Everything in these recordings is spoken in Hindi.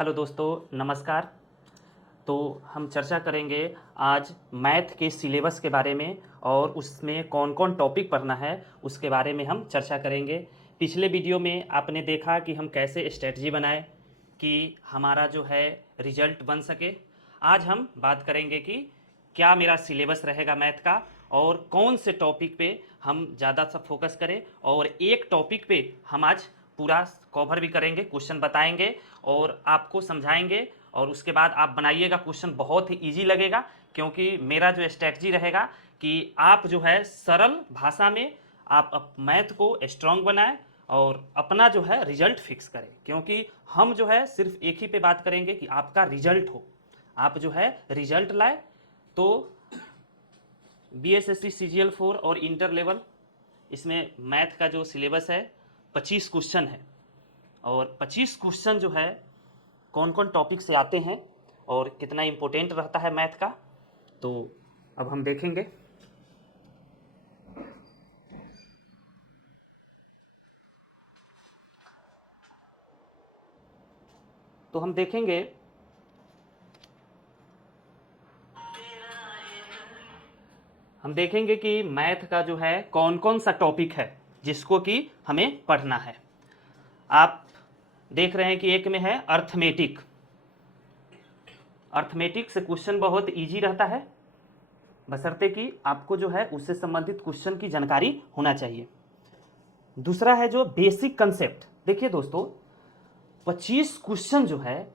हेलो दोस्तों, नमस्कार। तो हम चर्चा करेंगे आज मैथ के सिलेबस के बारे में और उसमें कौन कौन टॉपिक पढ़ना है उसके बारे में हम चर्चा करेंगे। पिछले वीडियो में आपने देखा कि हम कैसे स्ट्रेटजी बनाए कि हमारा जो है रिजल्ट बन सके। आज हम बात करेंगे कि क्या मेरा सिलेबस रहेगा मैथ का और कौन से टॉपिक पे हम ज़्यादा सा फोकस करें, और एक टॉपिक पे हम आज पूरा कवर भी करेंगे, क्वेश्चन बताएंगे और आपको समझाएंगे। और उसके बाद आप बनाइएगा, क्वेश्चन बहुत ही इजी लगेगा क्योंकि मेरा जो स्ट्रेटजी रहेगा कि आप जो है सरल भाषा में आप मैथ को स्ट्रांग बनाएं और अपना जो है रिजल्ट फिक्स करें। क्योंकि हम जो है सिर्फ एक ही पे बात करेंगे कि आपका रिजल्ट हो, आप जो है रिजल्ट लाए। तो BSSC CGL 4 और इंटर लेवल, इसमें मैथ का जो सिलेबस है 25 क्वेश्चन है। और 25 क्वेश्चन जो है कौन कौन टॉपिक से आते हैं और कितना इम्पोर्टेंट रहता है मैथ का, तो अब हम देखेंगे। तो हम देखेंगे कि मैथ का जो है कौन कौन सा टॉपिक है जिसको कि हमें पढ़ना है। आप देख रहे हैं कि एक में है अर्थमेटिक। अर्थमेटिक से क्वेश्चन बहुत इजी रहता है, बशर्ते कि आपको जो है उससे संबंधित क्वेश्चन की जानकारी होना चाहिए। दूसरा है जो बेसिक कंसेप्ट। देखिए दोस्तों, 25 क्वेश्चन जो है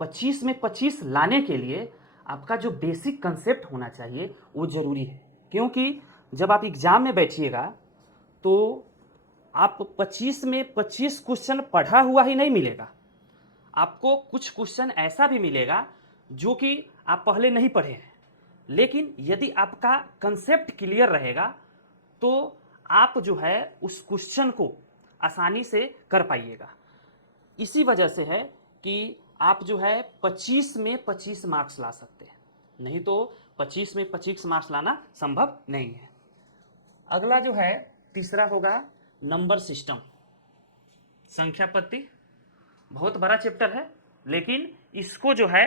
25 में 25 लाने के लिए आपका जो बेसिक कंसेप्ट होना चाहिए वो ज़रूरी है। क्योंकि जब आप एग्ज़ाम में बैठिएगा तो आप 25 में 25 क्वेश्चन पढ़ा हुआ ही नहीं मिलेगा, आपको कुछ क्वेश्चन ऐसा भी मिलेगा जो कि आप पहले नहीं पढ़े हैं। लेकिन यदि आपका कंसेप्ट क्लियर रहेगा तो आप जो है उस क्वेश्चन को आसानी से कर पाइएगा। इसी वजह से है कि आप जो है 25 में 25 मार्क्स ला सकते हैं, नहीं तो 25 में 25 मार्क्स लाना संभव नहीं है। अगला जो है तीसरा होगा नंबर सिस्टम, संख्या पत्ती। बहुत बड़ा चैप्टर है, लेकिन इसको जो है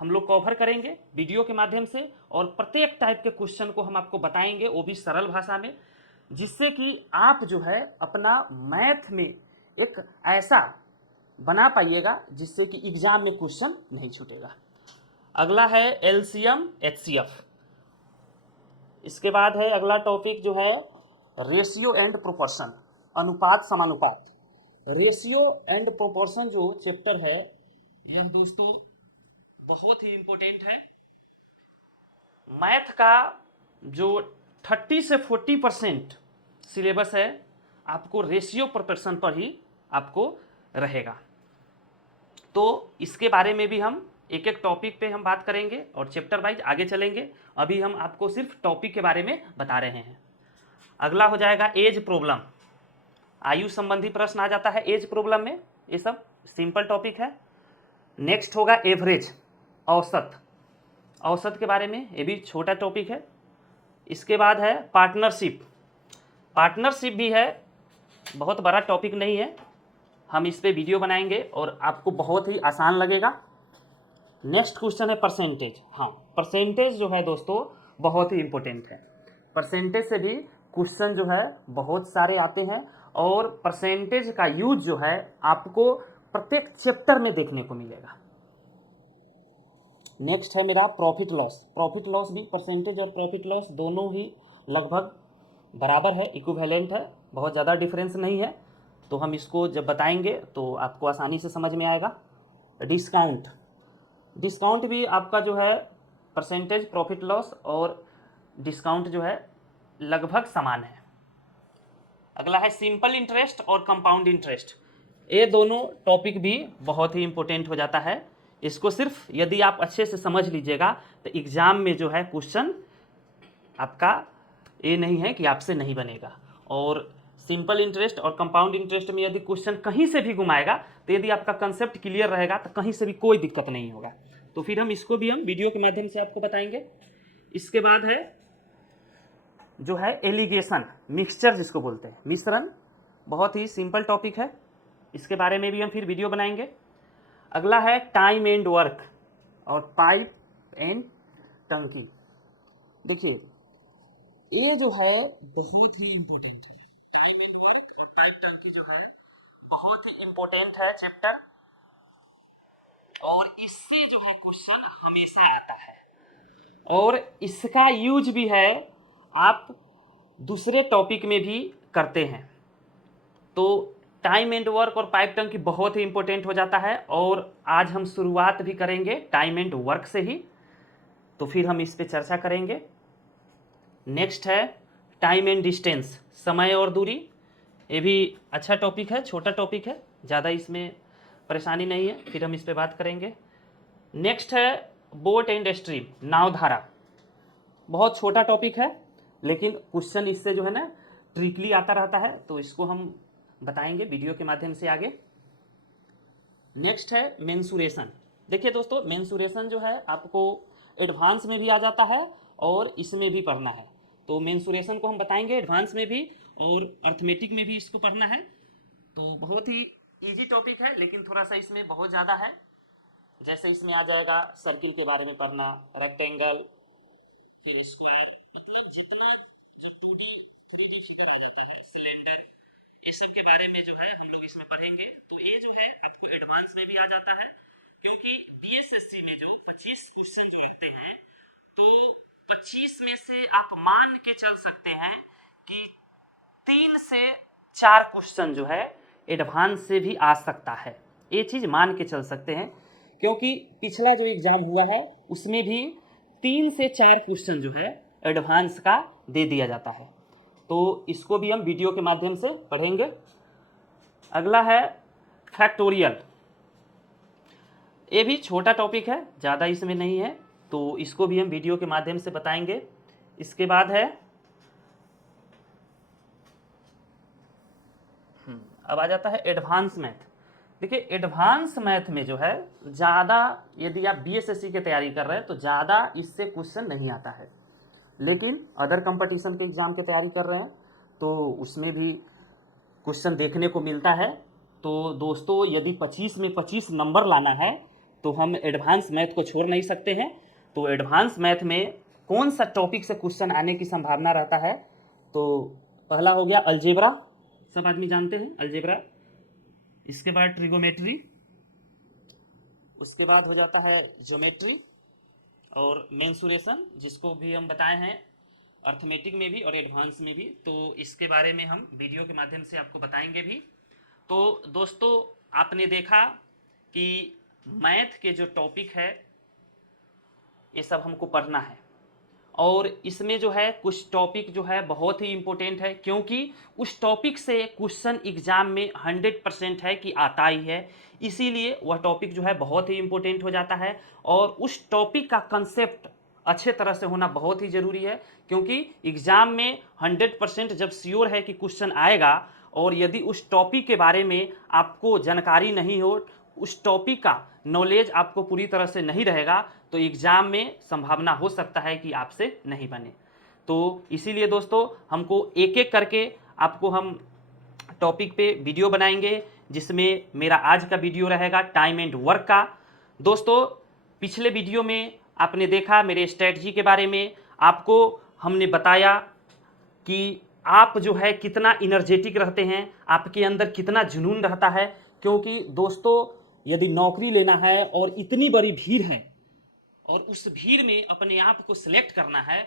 हम लोग कवर करेंगे वीडियो के माध्यम से और प्रत्येक टाइप के क्वेश्चन को हम आपको बताएंगे, वो भी सरल भाषा में, जिससे कि आप जो है अपना मैथ में एक ऐसा बना पाइएगा जिससे कि एग्जाम में क्वेश्चन नहीं छूटेगा। अगला है LCM HCF। इसके बाद है अगला टॉपिक जो है रेशियो एंड प्रोपोर्शन, अनुपात समानुपात। रेशियो एंड प्रोपोर्शन जो चैप्टर है यह दोस्तों बहुत ही इंपॉर्टेंट है। मैथ का जो 30 से 40% सिलेबस है आपको रेशियो प्रोपोर्शन पर ही आपको रहेगा। तो इसके बारे में भी हम एक एक टॉपिक पे हम बात करेंगे और चैप्टर वाइज आगे चलेंगे। अभी हम आपको सिर्फ टॉपिक के बारे में बता रहे हैं। अगला हो जाएगा एज प्रॉब्लम, आयु संबंधी प्रश्न आ जाता है एज प्रॉब्लम में, ये सब सिंपल टॉपिक है। नेक्स्ट होगा एवरेज, औसत। औसत के बारे में ये भी छोटा टॉपिक है। इसके बाद है पार्टनरशिप। पार्टनरशिप भी है, बहुत बड़ा टॉपिक नहीं है, हम इस पे वीडियो बनाएंगे और आपको बहुत ही आसान लगेगा। नेक्स्ट क्वेश्चन है परसेंटेज। हाँ, परसेंटेज जो है दोस्तों बहुत ही इंपॉर्टेंट है। परसेंटेज से भी क्वेश्चन जो है बहुत सारे आते हैं और परसेंटेज का यूज जो है आपको प्रत्येक चैप्टर में देखने को मिलेगा। नेक्स्ट है मेरा प्रॉफिट लॉस। प्रॉफिट लॉस भी, परसेंटेज और प्रॉफिट लॉस दोनों ही लगभग बराबर है, इक्विवेलेंट है, बहुत ज़्यादा डिफरेंस नहीं है। तो हम इसको जब बताएंगे तो आपको आसानी से समझ में आएगा। डिस्काउंट, डिस्काउंट भी आपका जो है परसेंटेज, प्रॉफिट लॉस और डिस्काउंट जो है लगभग समान है। अगला है सिंपल इंटरेस्ट और कंपाउंड इंटरेस्ट। ये दोनों टॉपिक भी बहुत ही इंपॉर्टेंट हो जाता है। इसको सिर्फ यदि आप अच्छे से समझ लीजिएगा तो एग्जाम में जो है क्वेश्चन आपका ये नहीं है कि आपसे नहीं बनेगा। और सिंपल इंटरेस्ट और कंपाउंड इंटरेस्ट में यदि क्वेश्चन कहीं से भी घुमाएगा तो यदि आपका कंसेप्ट क्लियर रहेगा तो कहीं से भी कोई दिक्कत नहीं होगा। तो फिर हम इसको भी हम वीडियो के माध्यम से आपको बताएंगे। इसके बाद है जो है एलिगेशन, मिक्सचर जिसको बोलते हैं, मिश्रण। बहुत ही सिंपल टॉपिक है, इसके बारे में भी हम फिर वीडियो बनाएंगे। अगला है टाइम एंड वर्क और पाइप एंड टंकी। देखिए ये जो है बहुत ही इम्पोर्टेंट है, टाइम एंड वर्क और पाइप टंकी जो है बहुत ही इम्पोर्टेंट है चैप्टर, और इससे जो है क्वेश्चन हमेशा आता है और इसका यूज भी है आप दूसरे टॉपिक में भी करते हैं। तो टाइम एंड वर्क और पाइप टंकी बहुत ही इंपॉर्टेंट हो जाता है, और आज हम शुरुआत भी करेंगे टाइम एंड वर्क से ही, तो फिर हम इस पे चर्चा करेंगे। नेक्स्ट है टाइम एंड डिस्टेंस, समय और दूरी। ये भी अच्छा टॉपिक है, छोटा टॉपिक है, ज़्यादा इसमें परेशानी नहीं है, फिर हम इस पे बात करेंगे। नेक्स्ट है बोट एंड स्ट्रीम, नावधारा। बहुत छोटा टॉपिक है लेकिन क्वेश्चन इससे जो है ना ट्रिकली आता रहता है, तो इसको हम बताएंगे वीडियो के माध्यम से आगे। नेक्स्ट है मेंसुरेशन। देखिए दोस्तों मेंसुरेशन जो है आपको एडवांस में भी आ जाता है और इसमें भी पढ़ना है, तो मेंसुरेशन को हम बताएंगे एडवांस में भी और अर्थमेटिक में भी इसको पढ़ना है। तो बहुत ही इजी टॉपिक है लेकिन थोड़ा सा इसमें बहुत ज़्यादा है। जैसे इसमें आ जाएगा सर्किल के बारे में पढ़ना, रेक्टेंगल, फिर स्क्वायर, मतलब जितना जो 2D 3D फिगर आ जाता है, सिलेंडर, ये सब के बारे में जो है हम लोग इसमें पढ़ेंगे। तो ये जो है आपको एडवांस में भी आ जाता है, क्योंकि बीएसएससी में जो 25 क्वेश्चन जो रहते हैं, तो 25 में से आप मान के चल सकते हैं कि 3 से 4 क्वेश्चन जो है एडवांस से भी आ सकता है। ये चीज़ मान के चल सकते हैं, क्योंकि पिछला जो एग्जाम हुआ है उसमें भी 3 से 4 क्वेश्चन जो है एडवांस का दे दिया जाता है, तो इसको भी हम वीडियो के माध्यम से पढ़ेंगे। अगला है फैक्टोरियल। ये भी छोटा टॉपिक है, ज़्यादा इसमें नहीं है, तो इसको भी हम वीडियो के माध्यम से बताएंगे। इसके बाद है अब आ जाता है एडवांस मैथ। देखिए एडवांस मैथ में जो है ज़्यादा, यदि आप बीएसएससी की तैयारी कर रहे हैं तो ज़्यादा इससे क्वेश्चन नहीं आता है, लेकिन अदर कंपटीशन के एग्ज़ाम की तैयारी कर रहे हैं तो उसमें भी क्वेश्चन देखने को मिलता है। तो दोस्तों यदि 25 में 25 नंबर लाना है तो हम एडवांस मैथ को छोड़ नहीं सकते हैं। तो एडवांस मैथ में कौन सा टॉपिक से क्वेश्चन आने की संभावना रहता है, तो पहला हो गया अलजेब्रा, सब आदमी जानते हैं अलजेब्रा। इसके बाद ट्रिगोमेट्री, उसके बाद हो जाता है ज्योमेट्री और मेंसुरेशन, जिसको भी हम बताए हैं अर्थमेटिक में भी और एडवांस में भी, तो इसके बारे में हम वीडियो के माध्यम से आपको बताएंगे भी। तो दोस्तों आपने देखा कि मैथ के जो टॉपिक है ये सब हमको पढ़ना है, और इसमें जो है कुछ टॉपिक जो है बहुत ही इम्पोर्टेंट है, क्योंकि उस टॉपिक से क्वेश्चन एग्जाम में 100% है कि आता ही है, इसीलिए वह टॉपिक जो है बहुत ही इम्पोर्टेंट हो जाता है। और उस टॉपिक का कंसेप्ट अच्छे तरह से होना बहुत ही ज़रूरी है, क्योंकि एग्ज़ाम में 100% जब श्योर है कि क्वेश्चन आएगा, और यदि उस टॉपिक के बारे में आपको जानकारी नहीं हो, उस टॉपिक का नॉलेज आपको पूरी तरह से नहीं रहेगा, तो एग्ज़ाम में संभावना हो सकता है कि आपसे नहीं बने। तो इसीलिए दोस्तों हमको एक एक करके आपको हम टॉपिक पे वीडियो बनाएंगे, जिसमें मेरा आज का वीडियो रहेगा टाइम एंड वर्क का। दोस्तों पिछले वीडियो में आपने देखा मेरे स्ट्रेटजी के बारे में, आपको हमने बताया कि आप जो है कितना इनर्जेटिक रहते हैं, आपके अंदर कितना जुनून रहता है, क्योंकि दोस्तों यदि नौकरी लेना है और इतनी बड़ी भीड़ है और उस भीड़ में अपने आप को सिलेक्ट करना है,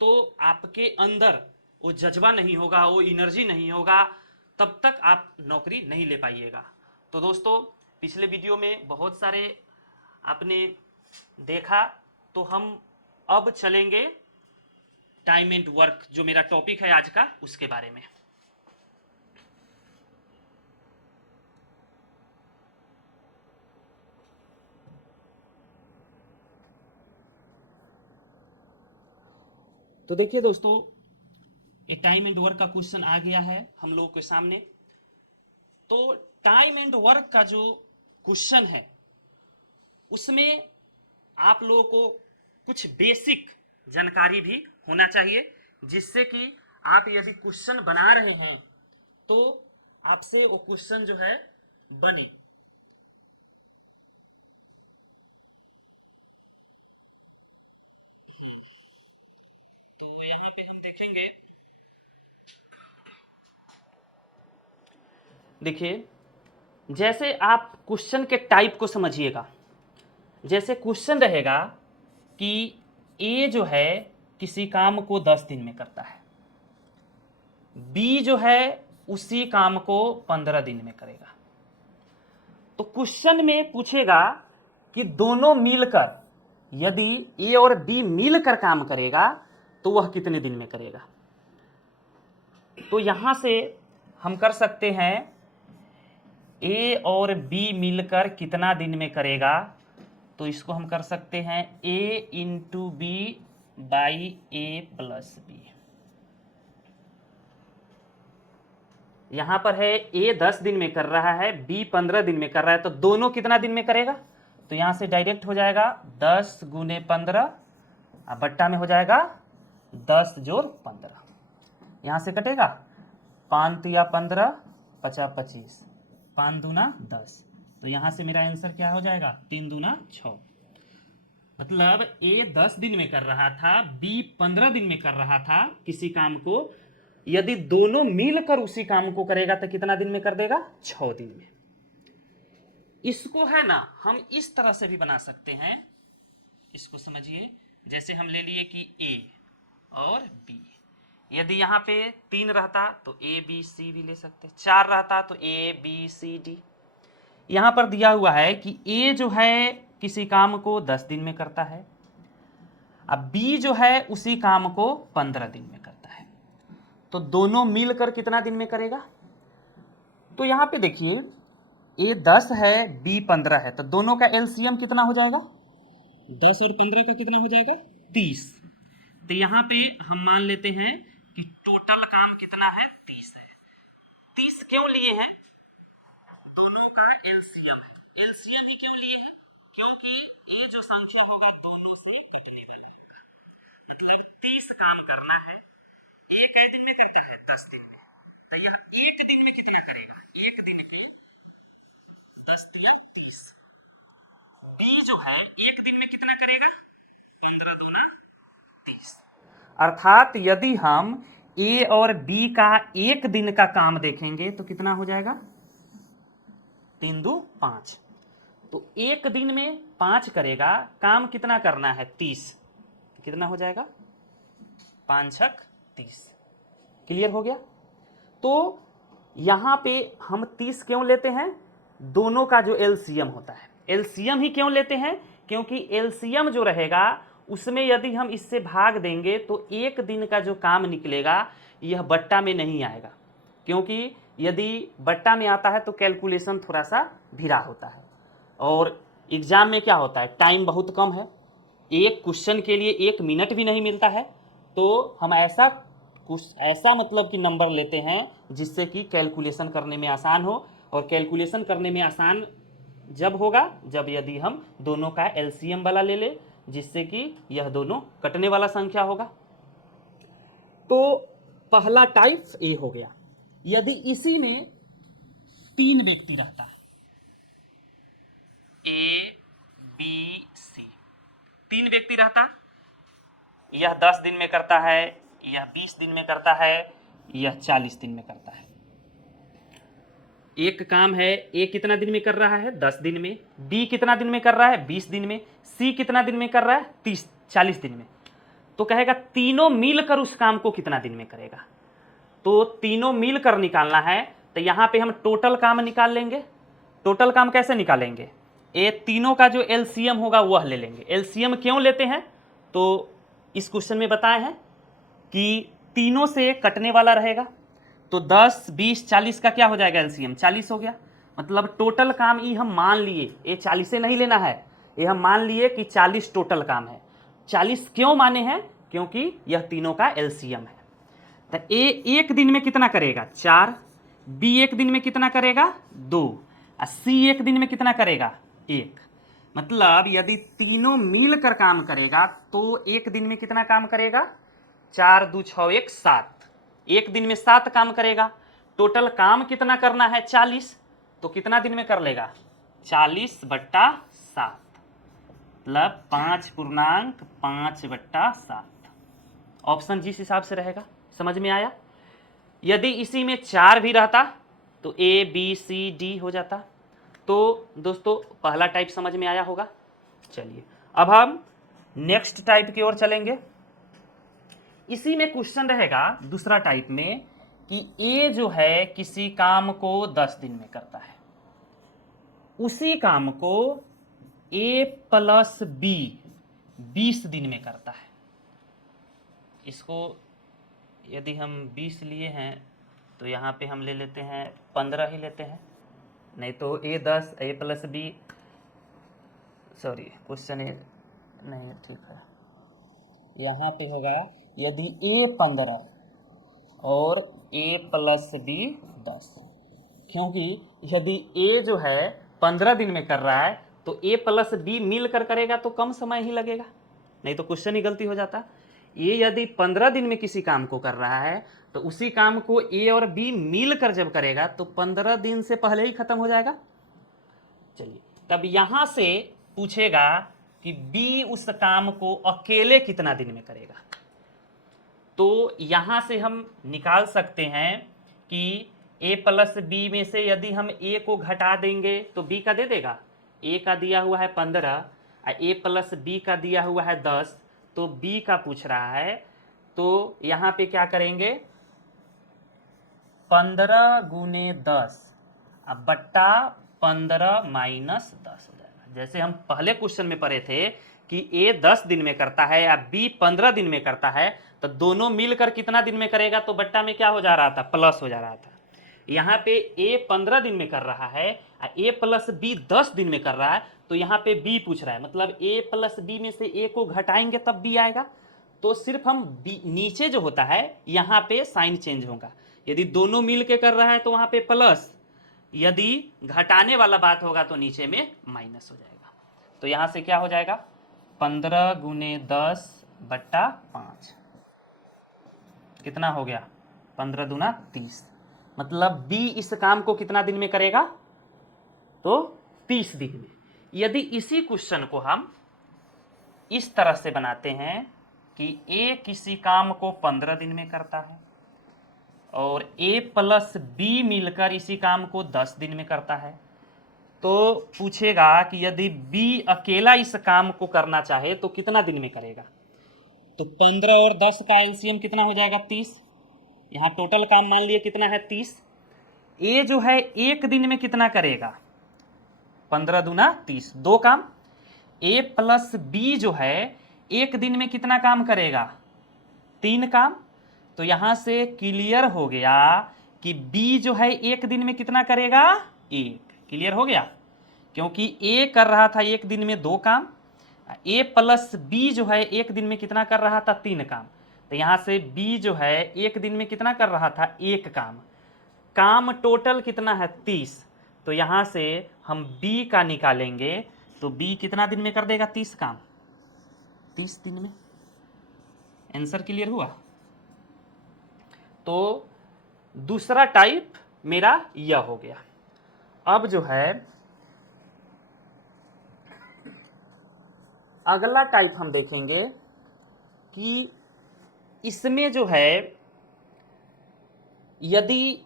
तो आपके अंदर वो जज्बा नहीं होगा, वो एनर्जी नहीं होगा, तब तक आप नौकरी नहीं ले पाइएगा। तो दोस्तों पिछले वीडियो में बहुत सारे आपने देखा, तो हम अब चलेंगे टाइम एंड वर्क, जो मेरा टॉपिक है आज का, उसके बारे में। तो देखिए दोस्तों ये टाइम एंड वर्क का क्वेश्चन आ गया है हम लोगों के सामने। तो टाइम एंड वर्क का जो क्वेश्चन है उसमें आप लोगों को कुछ बेसिक जानकारी भी होना चाहिए, जिससे कि आप यदि क्वेश्चन बना रहे हैं तो आपसे वो क्वेश्चन जो है बने। यहाँ पे हम देखेंगे, देखिए जैसे आप क्वेश्चन के टाइप को समझिएगा। जैसे क्वेश्चन रहेगा कि ए जो है किसी काम को 10 दिन में करता है, बी जो है उसी काम को 15 दिन में करेगा। तो क्वेश्चन में पूछेगा कि दोनों मिलकर, यदि ए और बी मिलकर काम करेगा तो वह कितने दिन में करेगा। तो यहां से हम कर सकते हैं ए और बी मिलकर कितना दिन में करेगा, तो इसको हम कर सकते हैं A into B by A plus B. यहां पर है ए 10 दिन में कर रहा है, बी 15 दिन में कर रहा है, तो दोनों कितना दिन में करेगा। तो यहां से डायरेक्ट हो जाएगा 10 गुने 15, बट्टा में हो जाएगा 10 जोड़ 15। यहां से कटेगा 5 तिया 15, 50 25, 5 दूना 10। तो यहां से मेरा आंसर क्या हो जाएगा, 3 दूना 6। मतलब ए 10 दिन में कर रहा था, बी 15 दिन में कर रहा था किसी काम को। यदि दोनों मिलकर उसी काम को करेगा तो कितना दिन में कर देगा, 6 दिन में। इसको है ना हम इस तरह से भी बना सकते हैं, इसको समझिए। जैसे हम ले लिए कि ए और बी, यदि यहाँ पे 3 रहता तो ए बी सी भी ले सकते, 4 रहता तो ए बी सी डी। यहां पर दिया हुआ है कि ए जो है किसी काम को 10 दिन में करता है, अब बी जो है उसी काम को 15 दिन में करता है, तो दोनों मिलकर कितना दिन में करेगा। तो यहां पे देखिए ए 10 है बी 15 है, तो दोनों का एलसीएम कितना हो जाएगा, 10 और 15 का कितना हो जाएगा, 30। तो यहां पे हम मान लेते हैं कि टोटल काम कितना है, 30 है। 30 क्यों लिए हैं, दोनों का एलसीएम है। एलसीएम ही क्यों लिए हैं, क्योंकि ये जो संख्या होगा दोनों से कितने वाला होगा। मतलब 30 काम करना है, एक दिन में करता है 10 दिन में, तो यह एक दिन में कितना करेगा, एक दिन में 10 दिया 30। बी जो है एक दिन में कितना करेगा, 15 दूना 30। अर्थात यदि हम ए और बी का एक दिन का काम देखेंगे तो कितना हो जाएगा, 3 दू 5। तो एक दिन में 5 करेगा, काम कितना करना है 30, तो कितना हो जाएगा 5 छक 30। क्लियर हो गया। तो यहां पे हम 30 क्यों लेते हैं, दोनों का जो एलसीएम होता है, एलसीएम ही क्यों लेते हैं, क्योंकि एलसीएम जो रहेगा उसमें यदि हम इससे भाग देंगे तो एक दिन का जो काम निकलेगा यह बट्टा में नहीं आएगा, क्योंकि यदि बट्टा में आता है तो कैलकुलेशन थोड़ा सा भिड़ा होता है, और एग्जाम में क्या होता है, टाइम बहुत कम है, एक क्वेश्चन के लिए 1 मिनट भी नहीं मिलता है। तो हम ऐसा मतलब कि नंबर लेते हैं जिससे कि कैलकुलेशन करने में आसान हो, और कैलकुलेशन करने में आसान जब होगा जब यदि हम दोनों का एलसीएम वाला ले ले, जिससे कि यह दोनों कटने वाला संख्या होगा। तो पहला टाइप ए हो गया। यदि इसी में 3 व्यक्ति रहता है, ए बी सी, 3 व्यक्ति रहता, यह 10 दिन में करता है, यह 20 दिन में करता है, यह 40 दिन में करता है। एक काम है ए कितना दिन में कर रहा है, 10 दिन में, बी कितना दिन में कर रहा है, 20 दिन में, सी कितना दिन में कर रहा है, 40 दिन में। तो कहेगा तीनों मिलकर उस काम को कितना दिन में करेगा। तो तीनों मिलकर निकालना है, तो यहां पे हम टोटल काम निकाल लेंगे। टोटल काम कैसे निकालेंगे, ए तीनों का जो एलसीएम होगा वह ले लेंगे। एलसीएम क्यों लेते हैं, तो इस क्वेश्चन में बताए हैं कि तीनों से कटने वाला रहेगा, तो 10 20 40 का क्या हो जाएगा, एलसीएम 40 हो गया। मतलब टोटल काम ये हम मान लिए, ये 40 से नहीं लेना है, ये हम मान लिए कि 40 टोटल काम है। 40 क्यों माने हैं, क्योंकि यह तीनों का एलसीएम है। तो ए एक दिन में कितना करेगा, 4, बी एक दिन में कितना करेगा, 2, और सी एक दिन में कितना करेगा, 1। मतलब यदि तीनों मिलकर काम करेगा तो एक दिन में कितना काम करेगा, 4 2 6 1 7, एक दिन में 7 काम करेगा। टोटल काम कितना करना है, 40, तो कितना दिन में कर लेगा, 40/7, मतलब 5 पूर्णांक 5/7। ऑप्शन जिस हिसाब से रहेगा। समझ में आया? यदि इसी में 4 भी रहता तो ए बी सी डी हो जाता। तो दोस्तों पहला टाइप समझ में आया होगा। चलिए अब हम नेक्स्ट टाइप की ओर चलेंगे। इसी में क्वेश्चन रहेगा दूसरा टाइप में कि ए जो है किसी काम को 10 दिन में करता है, उसी काम को ए प्लस बी 20 दिन में करता है। इसको यदि हम 20 लिए हैं तो यहाँ पे हम ले लेते हैं 15 ही लेते हैं, नहीं तो ए 10 ए प्लस बी, सॉरी क्वेश्चन नहीं ठीक है, यहाँ पे होगा यदि ए 15 और ए प्लस बी 10, क्योंकि यदि ए जो है 15 दिन में कर रहा है तो ए प्लस बी मिलकर करेगा तो कम समय ही लगेगा, नहीं तो क्वेश्चन ही गलती हो जाता। ये यदि 15 दिन में किसी काम को कर रहा है तो उसी काम को ए और बी मिलकर जब करेगा तो 15 दिन से पहले ही खत्म हो जाएगा। चलिए तब यहां से पूछेगा कि बी उस काम को अकेले कितना दिन में करेगा। तो यहां से हम निकाल सकते हैं कि ए प्लस बी में से यदि हम ए को घटा देंगे तो बी का दे देगा। ए का दिया हुआ है 15 और ए प्लस बी का दिया हुआ है 10, तो बी का पूछ रहा है। तो यहां पे क्या करेंगे 15 गुने 10 अब बट्टा 15 माइनस 10 हो जाएगा। जैसे हम पहले क्वेश्चन में पढ़े थे कि ए 10 दिन में करता है या बी 15 दिन में करता है, तो दोनों मिलकर कितना दिन में करेगा, तो बट्टा में क्या हो जा रहा था, प्लस हो जा रहा था। यहाँ पे ए 15 दिन में कर रहा है और ए प्लस बी 10 दिन में कर रहा है, तो यहाँ पे बी पूछ रहा है, मतलब ए प्लस बी में से ए को घटाएंगे तब बी आएगा। तो सिर्फ हम बी नीचे जो होता है यहाँ पे साइन चेंज होगा। यदि दोनों मिल के कर रहा है तो वहां पे प्लस, यदि घटाने वाला बात होगा तो नीचे में माइनस हो जाएगा। तो यहां से क्या हो जाएगा 15 गुने 10 बट्टा 5 कितना हो गया 15 दूना 30, मतलब बी इस काम को कितना दिन में करेगा, तो 30 दिन में। यदि इसी क्वेश्चन को हम इस तरह से बनाते हैं कि ए किसी काम को 15 दिन में करता है और ए प्लस बी मिलकर इसी काम को 10 दिन में करता है, तो पूछेगा कि यदि बी अकेला इस काम को करना चाहे तो कितना दिन में करेगा। तो 15 और 10 का एलसीएम कितना हो जाएगा 30, यहाँ टोटल काम मान लिए कितना है 30। ए जो है एक दिन में कितना करेगा 15 दूना 30, दो काम। ए प्लस बी जो है एक दिन में कितना काम करेगा 3 काम। तो यहां से क्लियर हो गया कि बी जो है एक दिन में कितना करेगा 1, क्लियर हो गया, क्योंकि ए कर रहा था एक दिन में 2 काम, ए प्लस बी जो है एक दिन में कितना कर रहा था 3 काम। तो यहां से बी जो है एक दिन में कितना कर रहा था 1 काम, काम टोटल कितना है 30। तो यहां से हम बी का निकालेंगे तो बी कितना दिन में कर देगा 30 काम, 30 दिन में। आंसर क्लियर हुआ। तो दूसरा टाइप मेरा यह हो गया। अब जो है अगला टाइप हम देखेंगे कि इसमें जो है यदि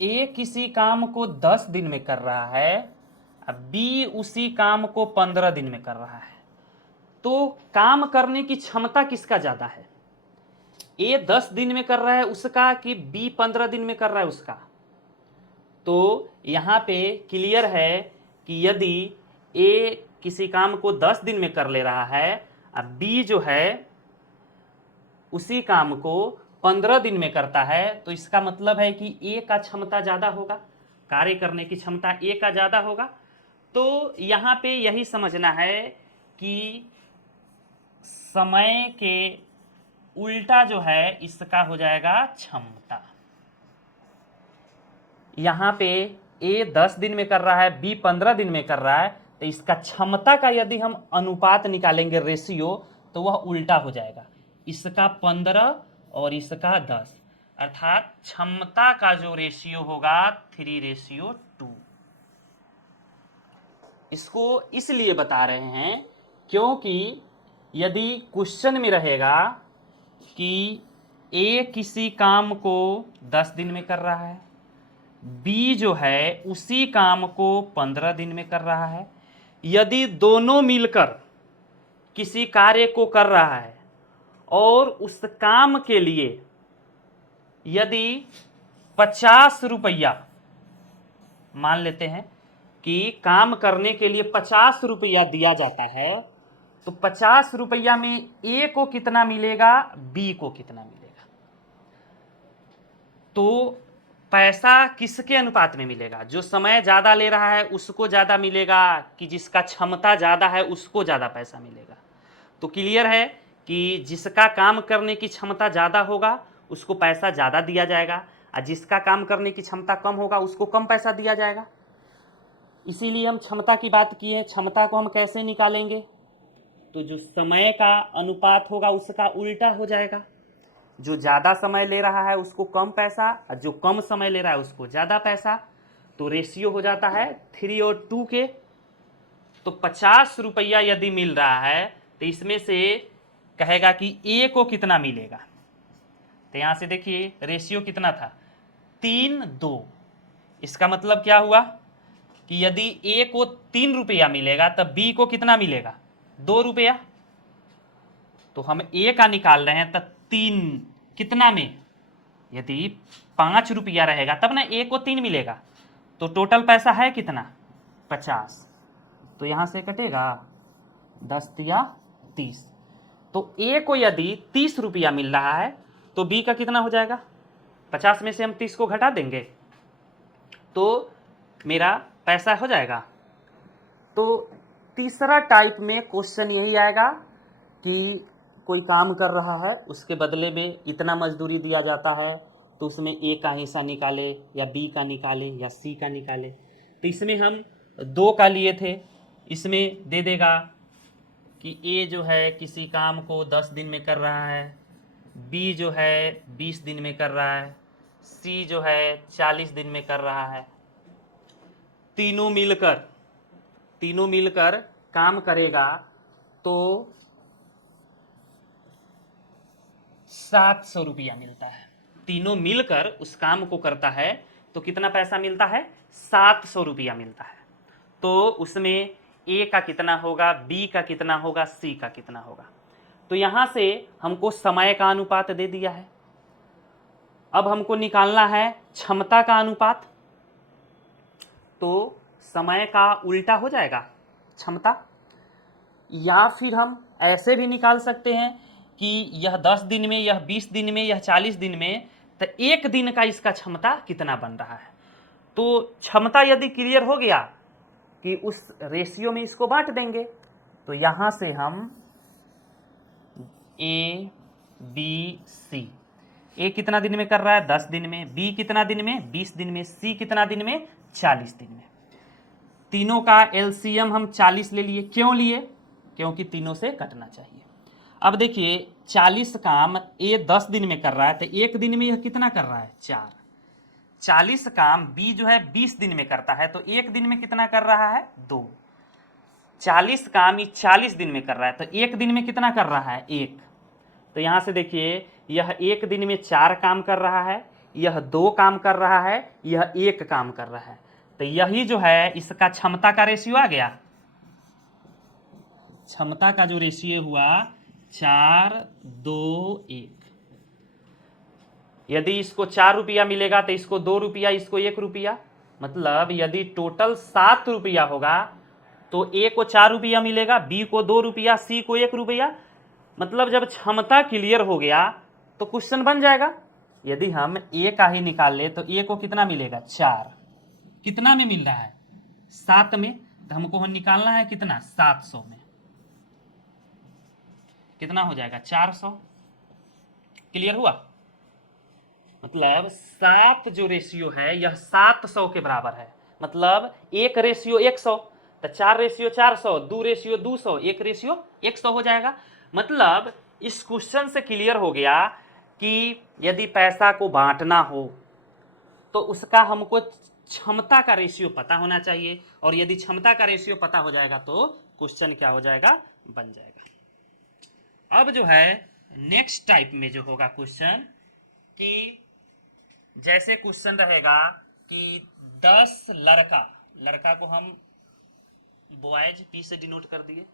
ए किसी काम को 10 दिन में कर रहा है, बी उसी काम को 15 दिन में कर रहा है, तो काम करने की क्षमता किसका ज्यादा है, ए 10 दिन में कर रहा है उसका कि बी 15 दिन में कर रहा है उसका। तो यहां पे क्लियर है कि यदि ए किसी काम को 10 दिन में कर ले रहा है और बी जो है उसी काम को 15 दिन में करता है, तो इसका मतलब है कि ए का क्षमता ज्यादा होगा, कार्य करने की क्षमता ए का ज्यादा होगा। तो यहां पे यही समझना है कि समय के उल्टा जो है इसका हो जाएगा क्षमता। यहां पे ए 10 दिन में कर रहा है, बी 15 दिन में कर रहा है, तो इसका क्षमता का यदि हम अनुपात निकालेंगे रेशियो, तो वह उल्टा हो जाएगा, इसका 15 और इसका 10, अर्थात क्षमता का जो रेशियो होगा 3:2। इसको इसलिए बता रहे हैं क्योंकि यदि क्वेश्चन में रहेगा कि ए किसी काम को 10 दिन में कर रहा है, बी जो है उसी काम को 15 दिन में कर रहा है, यदि दोनों मिलकर किसी कार्य को कर रहा है और उस काम के लिए यदि 50 रुपया, मान लेते हैं कि काम करने के लिए 50 रुपया दिया जाता है, तो 50 रुपया में ए को कितना मिलेगा, बी को कितना मिलेगा। तो पैसा किसके अनुपात में मिलेगा, जो समय ज़्यादा ले रहा है उसको ज़्यादा मिलेगा कि जिसका क्षमता ज़्यादा है उसको ज़्यादा पैसा मिलेगा। तो क्लियर है कि जिसका काम करने की क्षमता ज़्यादा होगा उसको पैसा ज़्यादा दिया जाएगा, और जिसका काम करने की क्षमता कम होगा उसको कम पैसा दिया जाएगा। इसीलिए हम क्षमता की बात की है। क्षमता को हम कैसे निकालेंगे, तो जो समय का अनुपात होगा उसका उल्टा हो जाएगा। जो ज़्यादा समय ले रहा है उसको कम पैसा, और जो कम समय ले रहा है उसको ज़्यादा पैसा। तो रेशियो हो जाता है 3 और 2 के। तो 50 रुपया यदि मिल रहा है तो इसमें से कहेगा कि ए को कितना मिलेगा। तो यहां से देखिए रेशियो कितना था, 3-2। इसका मतलब क्या हुआ कि यदि ए को 3 रुपया मिलेगा तब बी को कितना मिलेगा, 2 रुपया। तो हम ए का निकाल रहे हैं, तब 3 कितना में, यदि 5 रुपया रहेगा तब ना ए को 3 मिलेगा। तो टोटल पैसा है कितना, 50। तो यहां से कटेगा 10 या 30। तो ए को यदि 30 रुपया मिल रहा है तो बी का कितना हो जाएगा, 50 में से हम 30 को घटा देंगे तो मेरा पैसा हो जाएगा। तो तीसरा टाइप में क्वेश्चन यही आएगा कि कोई काम कर रहा है, उसके बदले में इतना मजदूरी दिया जाता है, तो उसमें ए का हिस्सा निकाले या बी का निकाले या सी का निकाले। तो इसमें हम 2 का लिए थे, इसमें दे देगा कि ए जो है किसी काम को 10 दिन में कर रहा है, बी जो है 20 दिन में कर रहा है, सी जो है 40 दिन में कर रहा है। तीनों मिलकर काम करेगा तो 700 रुपया मिलता है। तीनों मिलकर उस काम को करता है तो कितना पैसा मिलता है, 700 रुपया मिलता है। तो उसमें ए का कितना होगा, बी का कितना होगा, सी का कितना होगा। तो यहां से हमको समय का अनुपात दे दिया है। अब हमको निकालना है क्षमता का अनुपात। तो समय का उल्टा हो जाएगा क्षमता, या फिर हम ऐसे भी निकाल सकते हैं कि यह 10 दिन में, यह 20 दिन में, यह 40 दिन में, तो एक दिन का इसका क्षमता कितना बन रहा है। तो क्षमता यदि क्लियर हो गया कि उस रेशियो में इसको बांट देंगे, तो यहां से हम ए बी सी, ए कितना दिन में कर रहा है, 10 दिन में, बी कितना दिन में, 20 दिन में, सी कितना दिन में, 40 दिन में। तीनों का एलसीएम हम 40 ले लिए। क्यों लिए, क्योंकि तीनों से कटना चाहिए। अब देखिए 40 काम ए 10 दिन में कर रहा है, तो एक दिन में यह कितना कर रहा है, 4। 40 काम बी जो है 20 दिन में करता है, तो एक दिन में कितना कर रहा है, 2। 40 काम ये 40 दिन में कर रहा है, तो एक दिन में कितना कर रहा है, 1। तो यहां से देखिए यह एक दिन में 4 काम कर रहा है, यह 2 काम कर रहा है, यह 1 काम कर रहा है। तो यही जो है इसका क्षमता का रेशियो आ गया। क्षमता का जो रेशियो हुआ 4-2-1। यदि इसको 4 रुपया मिलेगा तो इसको 2 रुपया, इसको 1 रुपया। मतलब यदि टोटल 7 रुपया होगा तो ए को 4 रुपया मिलेगा, बी को 2 रुपया, सी को 1 रुपया। मतलब जब क्षमता क्लियर हो गया तो क्वेश्चन बन जाएगा। यदि हम ए का ही निकाल ले तो ए को कितना मिलेगा, 4। कितना में मिल रहा है, 7 में। तो हमको निकालना है कितना, 700 में। कितना हो जाएगा, 400। क्लियर हुआ। मतलब 7 जो रेशियो है यह 700 के बराबर है। मतलब 1 रेशियो 100, तो 4 रेशियो 400, 2 रेशियो 200, 1 रेशियो 100 हो जाएगा। मतलब इस क्वेश्चन से क्लियर हो गया कि यदि पैसा को बांटना हो तो उसका हमको क्षमता का रेशियो पता होना चाहिए, और यदि क्षमता का रेशियो पता हो जाएगा तो क्वेश्चन क्या हो जाएगा, बन जाएगा। अब जो है नेक्स्ट टाइप में जो होगा क्वेश्चन कि जैसे क्वेश्चन रहेगा कि 10 लड़का, लड़का को हम बॉयज पी से डिनोट कर दिए,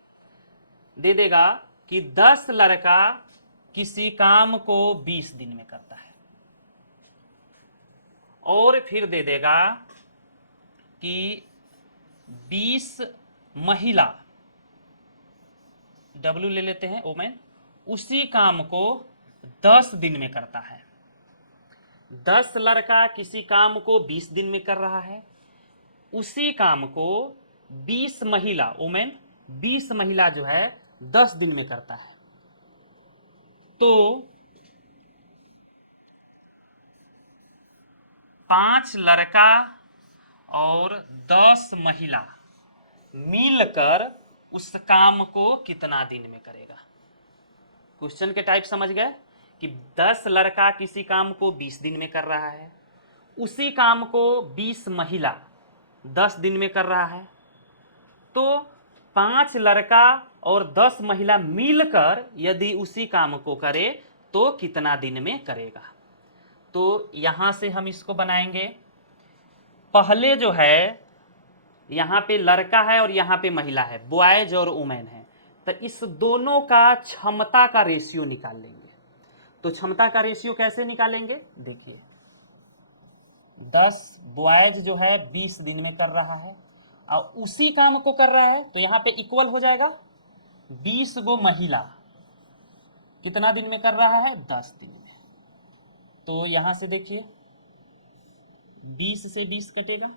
दे देगा कि 10 लड़का किसी काम को 20 दिन में करता है, और फिर दे देगा कि 20 महिला, डब्ल्यू ले लेते हैं ओमेन, उसी काम को 10 दिन में करता है। 10 लड़का किसी काम को 20 दिन में कर रहा है, उसी काम को 20 महिला ओमेन, 20 महिला जो है 10 दिन में करता है। तो 5 लड़का और 10 महिला मिलकर उस काम को कितना दिन में करेगा। क्वेश्चन के टाइप समझ गए कि 10 लड़का किसी काम को 20 दिन में कर रहा है, उसी काम को 20 महिला 10 दिन में कर रहा है, तो 5 लड़का और 10 महिला मिलकर यदि उसी काम को करे तो कितना दिन में करेगा। तो यहां से हम इसको बनाएंगे, पहले जो है यहाँ पे लड़का है और यहाँ पे महिला है, बॉयज और वुमेन है, तो इस दोनों का क्षमता का रेशियो निकाल लेंगे। तो क्षमता का रेशियो कैसे निकालेंगे, देखिए 10 बॉयज जो है 20 दिन में कर रहा है और उसी काम को कर रहा है, तो यहाँ पे इक्वल हो जाएगा 20 गो महिला कितना दिन में कर रहा है, 10 दिन में। तो यहां से देखिए 20 से 20 कटेगा,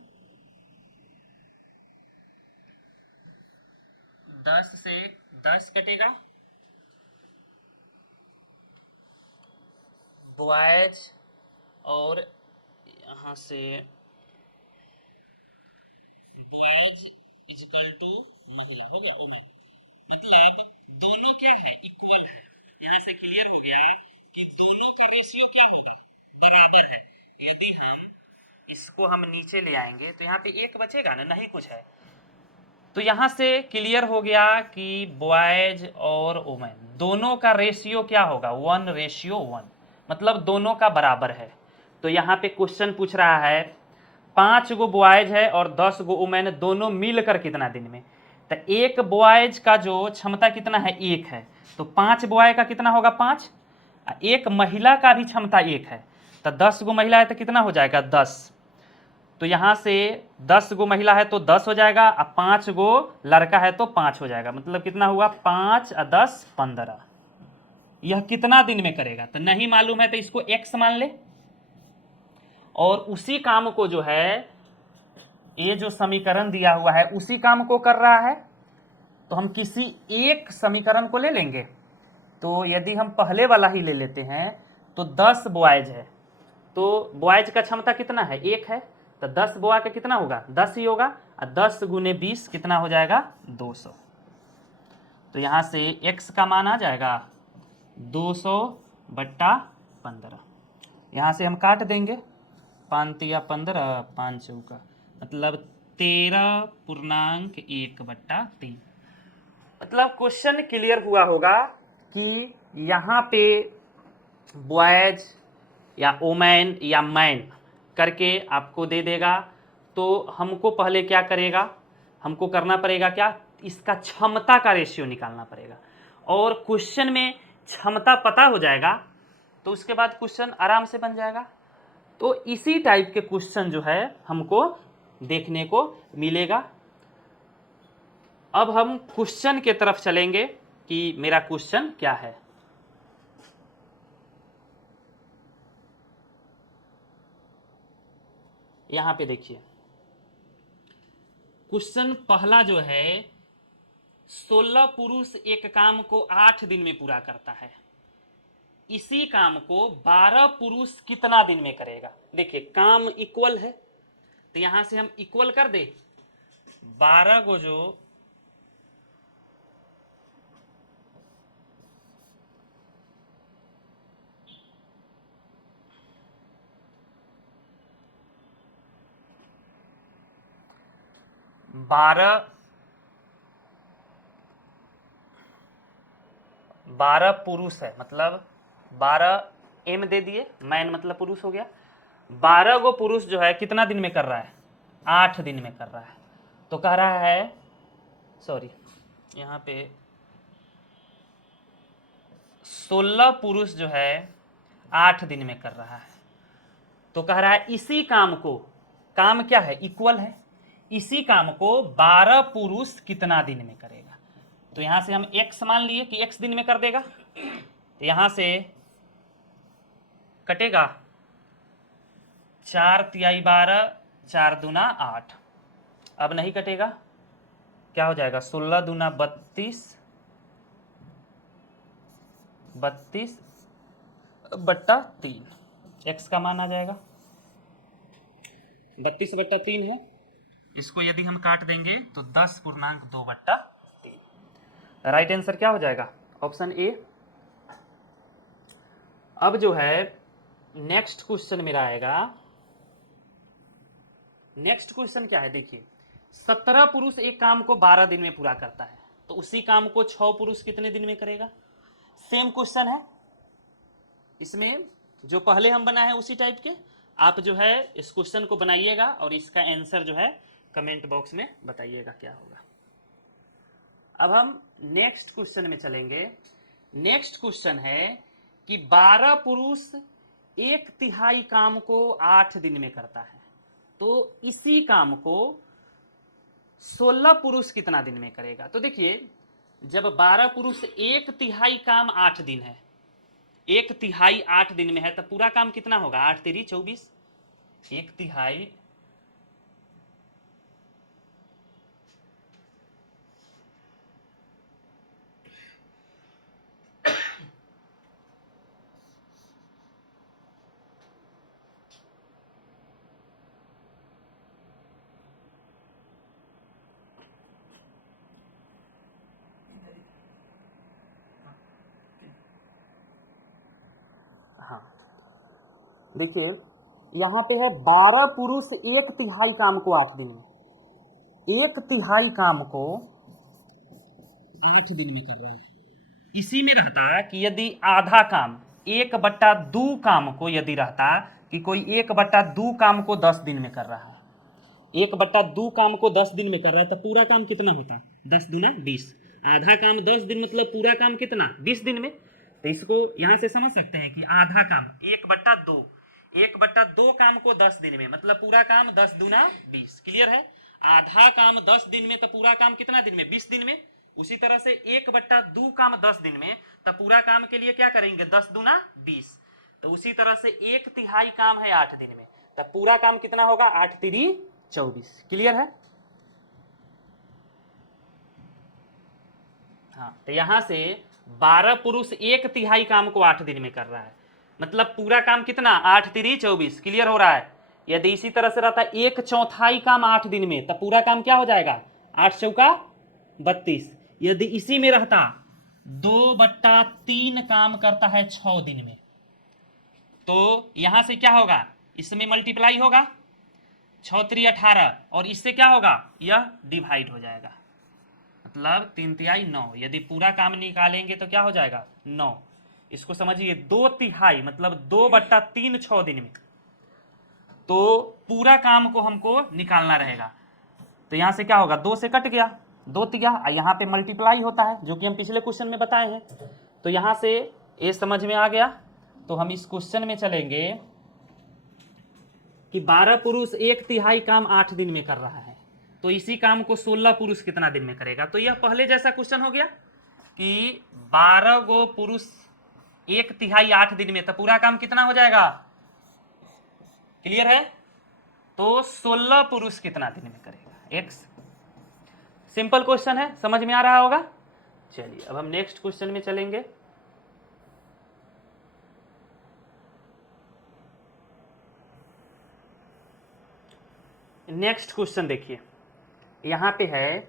10 से 10 कटेगा, बॉयज और यहां से बॉयज इजिकल टू महिला हो गया ओमेन, मतलब दोनों क्या है, इक्वल है। यहाँ से क्लियर हो गया कि दोनों का रेशियो क्या होगा, बराबर है। यदि हम इसको हम नीचे ले आएंगे तो यहाँ पे एक बचेगा ना, नहीं कुछ है। तो यहाँ से क्लियर हो गया कि बॉयज और वुमेन दोनों का रेशियो क्या होगा, 1:1, मतलब दोनों का बराबर है। तो यहाँ पे क्वेश्चन पूछ रहा है 5 गो बॉयज है और 10 गो वुमेन, दोनों मिलकर कितना दिन में। तो एक बॉयज का जो क्षमता कितना है, 1 है, तो 5 बॉय का कितना होगा, 5। एक महिला का भी क्षमता 1 है, तो 10 गो महिला है तो कितना हो जाएगा, 10। तो यहां से 10 गो महिला है तो 10 हो जाएगा, और 5 गो लड़का है तो 5 हो जाएगा, मतलब कितना हुआ, 5 और 10 15। यह कितना दिन में करेगा, तो नहीं मालूम है तो इसको x मान ले, और उसी काम को जो है, ये जो समीकरण दिया हुआ है उसी काम को कर रहा है, तो हम किसी एक समीकरण को ले लेंगे। तो यदि हम पहले वाला ही ले लेते हैं, तो 10 बॉयज है, तो बॉयज का क्षमता कितना है, 1 है, तो 10 बॉय का कितना होगा, 10 ही होगा, और 10 गुने 20 कितना हो जाएगा, 200। तो यहाँ से x का मान आ जाएगा 200/15। यहाँ से हम काट देंगे, 5 या 15, 5 चौका, मतलब 13.1/3। मतलब क्वेश्चन क्लियर हुआ होगा कि यहाँ पे बॉयज या ओमैन या मैन करके आपको दे देगा, तो हमको पहले क्या करेगा, हमको करना पड़ेगा क्या, इसका क्षमता का रेशियो निकालना पड़ेगा, और क्वेश्चन में क्षमता पता हो जाएगा तो उसके बाद क्वेश्चन आराम से बन जाएगा। तो इसी टाइप के क्वेश्चन जो है हमको देखने को मिलेगा। अब हम क्वेश्चन के तरफ चलेंगे कि मेरा क्वेश्चन क्या है। यहां पे देखिए क्वेश्चन पहला जो है, 16 पुरुष एक काम को 8 दिन में पूरा करता है, इसी काम को 12 पुरुष कितना दिन में करेगा। देखिए काम इक्वल है, तो यहां से हम इक्वल कर दे, 12 को जो 12 12 पुरुष है, मतलब 12 एम दे दिए, मैन मतलब पुरुष हो गया। 12 गो पुरुष जो है कितना दिन में कर रहा है? 8 दिन में कर रहा है। तो कह रहा है, सॉरी यहाँ पे 16 पुरुष जो है 8 दिन में कर रहा है। तो कह रहा है इसी काम को, काम क्या है? इक्वल है, इसी काम को 12 पुरुष कितना दिन में करेगा? तो यहां से हम x मान लिए कि x दिन में कर देगा, तो यहां से कटेगा 4 तिहाई 12, 4 दूना 8। अब नहीं कटेगा, क्या हो जाएगा? 16 दूना 32, 32 बट्टा 3, x का मान आ जाएगा 32 बट्टा 3 है। इसको यदि हम काट देंगे तो 10.2 बट्टा 3। राइट आंसर क्या हो जाएगा? Option A. अब जो है नेक्स्ट क्वेश्चन मेरा आएगा। नेक्स्ट क्वेश्चन क्या है? देखिए 17 पुरुष एक काम को 12 दिन में पूरा करता है, तो उसी काम को 6 पुरुष कितने दिन में करेगा? सेम क्वेश्चन है, इसमें जो पहले हम बनाए हैं उसी टाइप के आप जो है इस क्वेश्चन को बनाइएगा और इसका आंसर जो है कमेंट बॉक्स में बताइएगा क्या होगा। अब हम नेक्स्ट क्वेश्चन में चलेंगे। नेक्स्ट क्वेश्चन है कि 12 पुरुष 1/3 काम को 8 दिन में करता है, तो इसी काम को 16 पुरुष कितना दिन में करेगा? तो देखिए जब 12 पुरुष 1/3 काम 8 दिन है, 1/3 8 दिन में है, तो पूरा काम कितना होगा? 8 तिरी 24, 1/3 हाँ देखिए यहाँ पे है 12 पुरुष 1/3 काम को 8 दिन में, 1/3 काम को 8 दिन में कर रहे हैं। इसी में रहता कि यदि आधा काम 1/2 काम को यदि रहता कि कोई 1/2 काम को 10 दिन में कर रहा है, 1/2 काम को 10 दिन में कर रहा है, तो पूरा काम कितना होता? 10 दूना 20। आधा काम 10 दिन मतलब पूरा काम कितना? 20 दिन में। तो इसको यहां से समझ सकते हैं कि आधा काम 1/2, 1/2 काम को 10 दिन में मतलब पूरा काम 10 दूना 20। क्लियर है? आधा काम 10 दिन में तो पूरा काम कितना दिन में? 20 दिन में। उसी तरह से 1/2 काम 10 दिन में, तो पूरा काम के लिए क्या करेंगे? 10 दूना 20। तो उसी तरह से 1/3 काम है 8 दिन में, तो पूरा काम कितना होगा? 8 तिरी 24। क्लियर है? हाँ तो यहां से 12 पुरुष 1/3 काम को 8 दिन में कर रहा है, मतलब पूरा काम कितना? 8 तिरी 24। क्लियर हो रहा है? यदि इसी तरह से रहता 1/4 काम 8 दिन में, तो पूरा काम क्या हो जाएगा? 8 चौका 32। यदि इसी में रहता 2/3 काम करता है 6 दिन में, तो यहां से क्या होगा? इसमें मल्टीप्लाई होगा 6 तिरी 18 और इससे क्या होगा? यह डिवाइड हो जाएगा, मतलब 3 तिहाई 9। यदि पूरा काम निकालेंगे तो क्या हो जाएगा? 9। इसको समझिए 2/3 मतलब 2/3 6 दिन में, तो पूरा काम को हमको निकालना रहेगा। तो यहां से क्या होगा? 2 से कट गया, 2 तिया, यहाँ पे मल्टीप्लाई होता है जो कि हम पिछले क्वेश्चन में बताए हैं। तो यहां से ये समझ में आ गया। तो हम इस क्वेश्चन में चलेंगे कि 12 पुरुष 1/3 काम 8 दिन में कर रहा है, तो इसी काम को 16 पुरुष कितना दिन में करेगा? तो यह पहले जैसा क्वेश्चन हो गया कि 12 गो पुरुष 1/3 8 दिन में, तो पूरा काम कितना हो जाएगा? क्लियर है? तो 16 पुरुष कितना दिन में करेगा? एक्स। सिंपल क्वेश्चन है, समझ में आ रहा होगा। चलिए अब हम नेक्स्ट क्वेश्चन में चलेंगे। नेक्स्ट क्वेश्चन देखिए, यहां पे है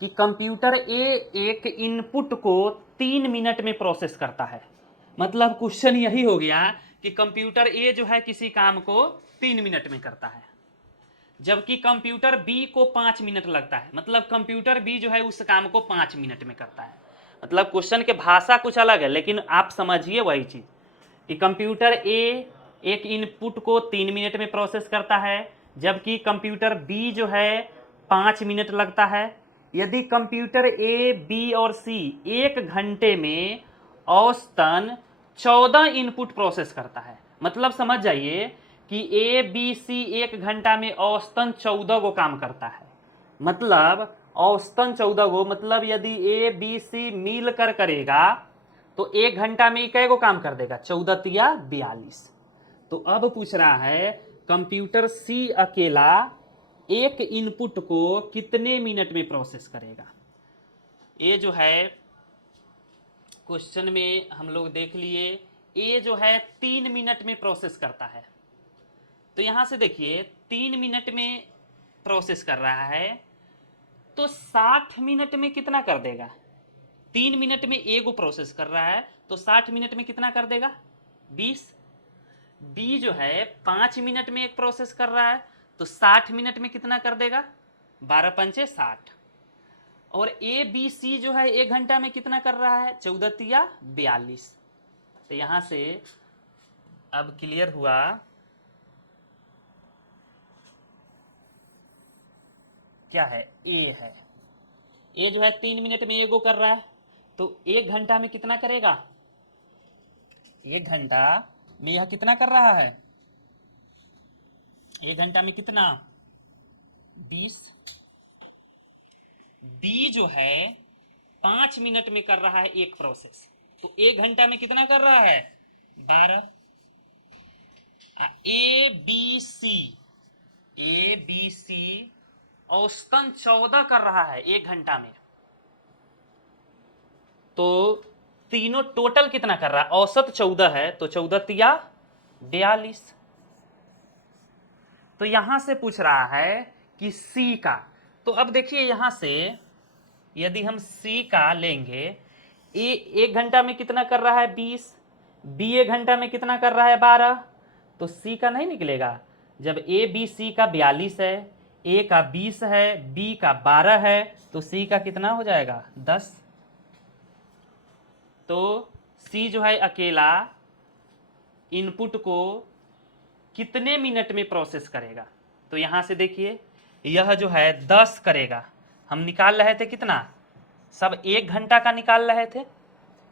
कि कंप्यूटर ए एक इनपुट को 3 मिनट में प्रोसेस करता है। मतलब क्वेश्चन यही हो गया कि कंप्यूटर ए जो है किसी काम को 3 मिनट में करता है, जबकि कंप्यूटर बी को 5 मिनट लगता है। मतलब कंप्यूटर बी जो है उस काम को 5 मिनट में करता है। मतलब क्वेश्चन के भाषा कुछ अलग है, लेकिन आप समझिए वही चीज कि कंप्यूटर ए एक इनपुट को 3 मिनट में प्रोसेस करता है, जबकि कंप्यूटर बी जो है 5 मिनट लगता है। यदि कंप्यूटर ए, बी और सी 1 घंटे में औसतन 14 इनपुट प्रोसेस करता है, मतलब समझ जाइए कि ए, बी, सी 1 घंटा में औसतन 14 गो काम करता है। मतलब औसतन 14 गो, मतलब यदि ए, बी, सी मिल कर करेगा तो 1 घंटा में कै गो काम कर देगा, 14 तिया 42। तो अब पूछ रहा है कंप्यूटर सी अकेला एक इनपुट को कितने मिनट में प्रोसेस करेगा। ये जो है क्वेश्चन में हम लोग देख लिए, ए जो है 3 मिनट में प्रोसेस करता है। तो यहां से देखिए 3 मिनट में प्रोसेस कर रहा है, तो 60 मिनट में कितना कर देगा। 3 मिनट में ए को प्रोसेस कर रहा है, तो 60 मिनट में कितना कर देगा, 20। बी जो है 5 मिनट में एक प्रोसेस कर रहा है, तो 60 मिनट में कितना कर देगा, 12 पंचे 60। और ए, बी, सी जो है 1 घंटा में कितना कर रहा है, 14 तिया 42। तो यहां से अब क्लियर हुआ क्या है, ए है। ए जो है 3 मिनट में एगो कर रहा है, तो 1 घंटा में कितना करेगा, 1 घंटा में यह कितना कर रहा है, 1 घंटा में कितना, 20। बी जो है 5 मिनट में कर रहा है एक प्रोसेस, तो 1 घंटा में कितना कर रहा है, 12। ए बी सी औसतन 14 कर रहा है 1 घंटा में, तो तीनों टोटल कितना कर रहा है, औसत 14 है, तो 14 तिया 42। तो यहां से पूछ रहा है कि सी का, तो अब देखिए यहां से यदि हम सी का लेंगे, ए 1 घंटा में कितना कर रहा है, 20। बी 1 घंटा में कितना कर रहा है, 12। तो सी का नहीं निकलेगा, जब ए बी सी का 42 है, ए का 20 है, बी का 12 है, तो सी का कितना हो जाएगा, 10। तो सी जो है अकेला इनपुट को कितने मिनट में प्रोसेस करेगा। तो यहां से देखिए यह जो है 10 करेगा, हम निकाल रहे थे कितना, सब 1 घंटा का निकाल रहे थे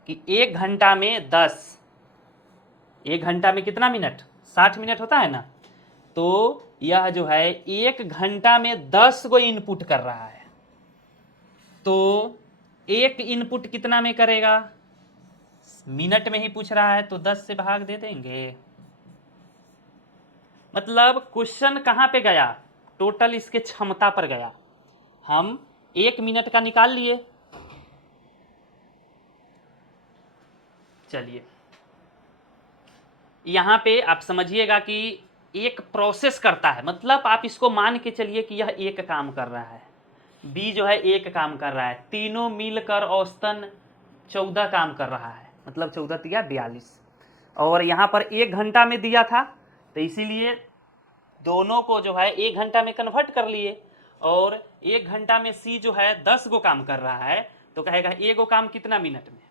कि 1 घंटा में 10, 1 घंटा में कितना मिनट, 60 मिनट होता है ना। तो यह जो है 1 घंटा में 10 गो इनपुट कर रहा है, तो एक इनपुट कितना में करेगा, मिनट में ही पूछ रहा है, तो 10 से भाग दे देंगे। मतलब क्वेश्चन कहां पे गया, टोटल इसके क्षमता पर गया। हम 1 मिनट का निकाल लिए। चलिए यहां पे आप समझिएगा कि एक प्रोसेस करता है, मतलब आप इसको मान के चलिए कि यह एक काम कर रहा है, बी जो है एक काम कर रहा है, तीनों मिलकर औसतन 14 काम कर रहा है, मतलब 14 तिया 42। और यहां पर 1 घंटा में दिया था, तो इसीलिए दोनों को जो है 1 घंटा में कन्वर्ट कर लिए। और 1 घंटा में सी जो है 10 गो काम कर रहा है, तो कहेगा एक गो काम कितना मिनट में,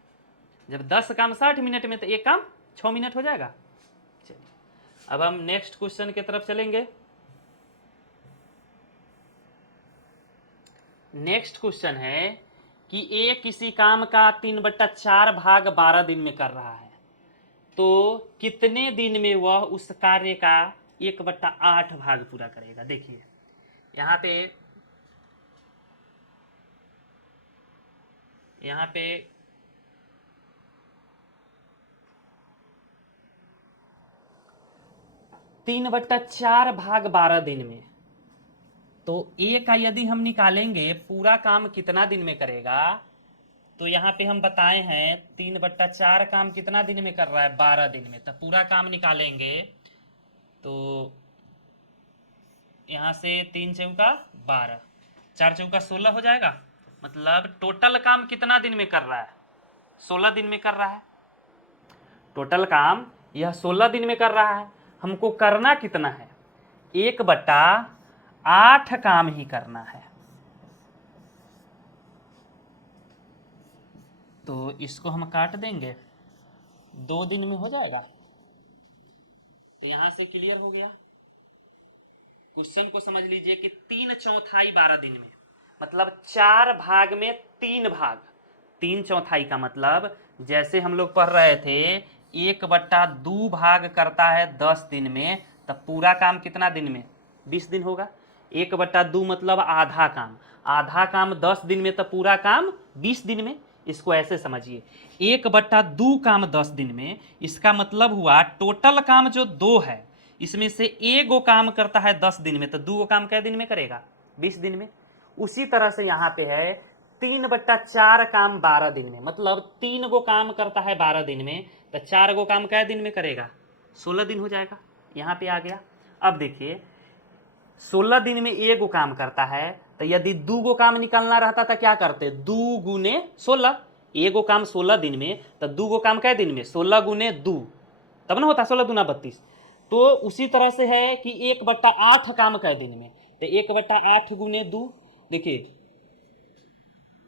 जब 10 काम 60 मिनट में, तो एक काम 6 मिनट हो जाएगा। चलिए अब हम नेक्स्ट क्वेश्चन की तरफ चलेंगे। नेक्स्ट क्वेश्चन है कि ए किसी काम का 3/4 भाग 12 दिन में कर रहा है, तो कितने दिन में वह उस कार्य का 1/8 भाग पूरा करेगा। देखिए यहाँ पे 3/4 भाग 12 दिन में, तो ए का यदि हम निकालेंगे पूरा काम कितना दिन में करेगा, तो यहाँ पे हम बताए हैं 3/4 काम कितना दिन में कर रहा है, 12 दिन में। तो पूरा काम निकालेंगे तो यहाँ से 3 चौका 12, 4 चौका 16 हो जाएगा। मतलब टोटल काम कितना दिन में कर रहा है, 16 दिन में कर रहा है। टोटल काम यह 16 दिन में कर रहा है। हमको करना कितना है, 1/8 काम ही करना है। तो इसको हम काट देंगे, 2 दिन में हो जाएगा। तो यहां से क्लियर हो गया। क्वेश्चन को समझ लीजिए कि 3/4 12 दिन में, मतलब 4 भाग में 3 भाग। 3/4 का मतलब जैसे हम लोग पढ़ रहे थे 1/2 भाग करता है 10 दिन में, तब पूरा काम कितना दिन में? 20 दिन होगा। 1/2 मतलब आधा काम, आधा काम 10 दिन में, तो पूरा काम 20 दिन में। इसको ऐसे समझिए, 1/2 काम 10 दिन में, इसका मतलब हुआ टोटल काम जो 2 है, इसमें से एगो काम करता है 10 दिन में, तो 2 काम कै दिन में करेगा? 20 दिन में। उसी तरह से यहाँ पे है 3/4 काम 12 दिन में, मतलब 3 गो काम करता है 12 दिन में, तो 4 गो काम कै दिन में करेगा? 16 दिन हो जाएगा। यहाँ पे आ गया। अब देखिए 16 दिन में एगो काम करता है, तो यदि 2 गो काम निकालना रहता था क्या करते? 2 गुने 16। एगो काम 16 दिन में, तो 2 गो काम कै दिन में? 16 गुने 2, तब ना होता 16 दूना 32। तो उसी तरह से है कि 1/8 काम कै दिन में, तो 1/8 गुने 2। देखिए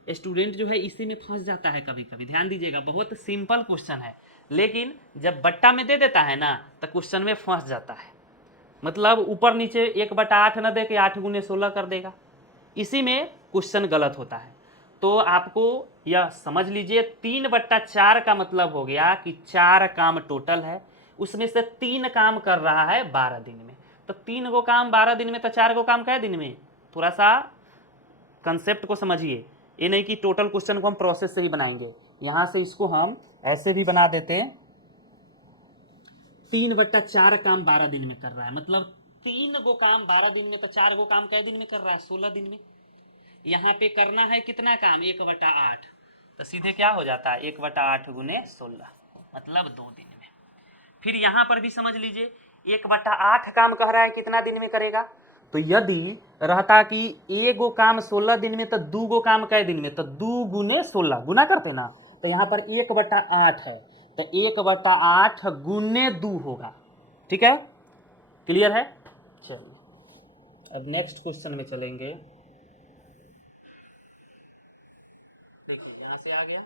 स्टूडेंट जो है इसी में फंस जाता है कभी कभी, ध्यान दीजिएगा, बहुत सिंपल क्वेश्चन है, लेकिन जब बट्टा में दे देता है ना तो क्वेश्चन में फंस जाता है। मतलब ऊपर नीचे 1/8 न दे के 8 गुने 16 कर देगा, इसी में क्वेश्चन गलत होता है। तो आपको यह समझ लीजिए 3/4 का मतलब हो गया कि 4 काम टोटल है, उसमें से 3 काम कर रहा है 12 दिन में। तो 3 गो काम 12 दिन में, तो 4 गो काम कै दिन में? थोड़ा सा कंसेप्ट को समझिए, ये नहीं कि टोटल क्वेश्चन को हम प्रोसेस से ही बनाएंगे। यहां से इसको हम ऐसे भी बना देते हैं, 3/4 काम 12 दिन में कर रहा है, मतलब 3 गो काम 12 दिन में, तो 4 गो काम कै दिन में कर रहा है? 16 दिन में। यहाँ पे करना है कितना काम? 1/8, तो सीधे क्या हो जाता है? 1/8 गुने 16, मतलब 2 दिन में। फिर यहाँ पर भी समझ लीजिए 1/8 काम कह रहा है कितना दिन में करेगा? तो यदि रहता कि एगो काम 16 दिन में, तो 2 गो काम कै दिन में? तो 2 गुने 16, गुना करते ना, तो यहाँ पर 1/8 है, तो 1/8 गुने 2 होगा। ठीक है, क्लियर है? चलिए अब नेक्स्ट क्वेश्चन में चलेंगे। देखिए यहां से आ गया,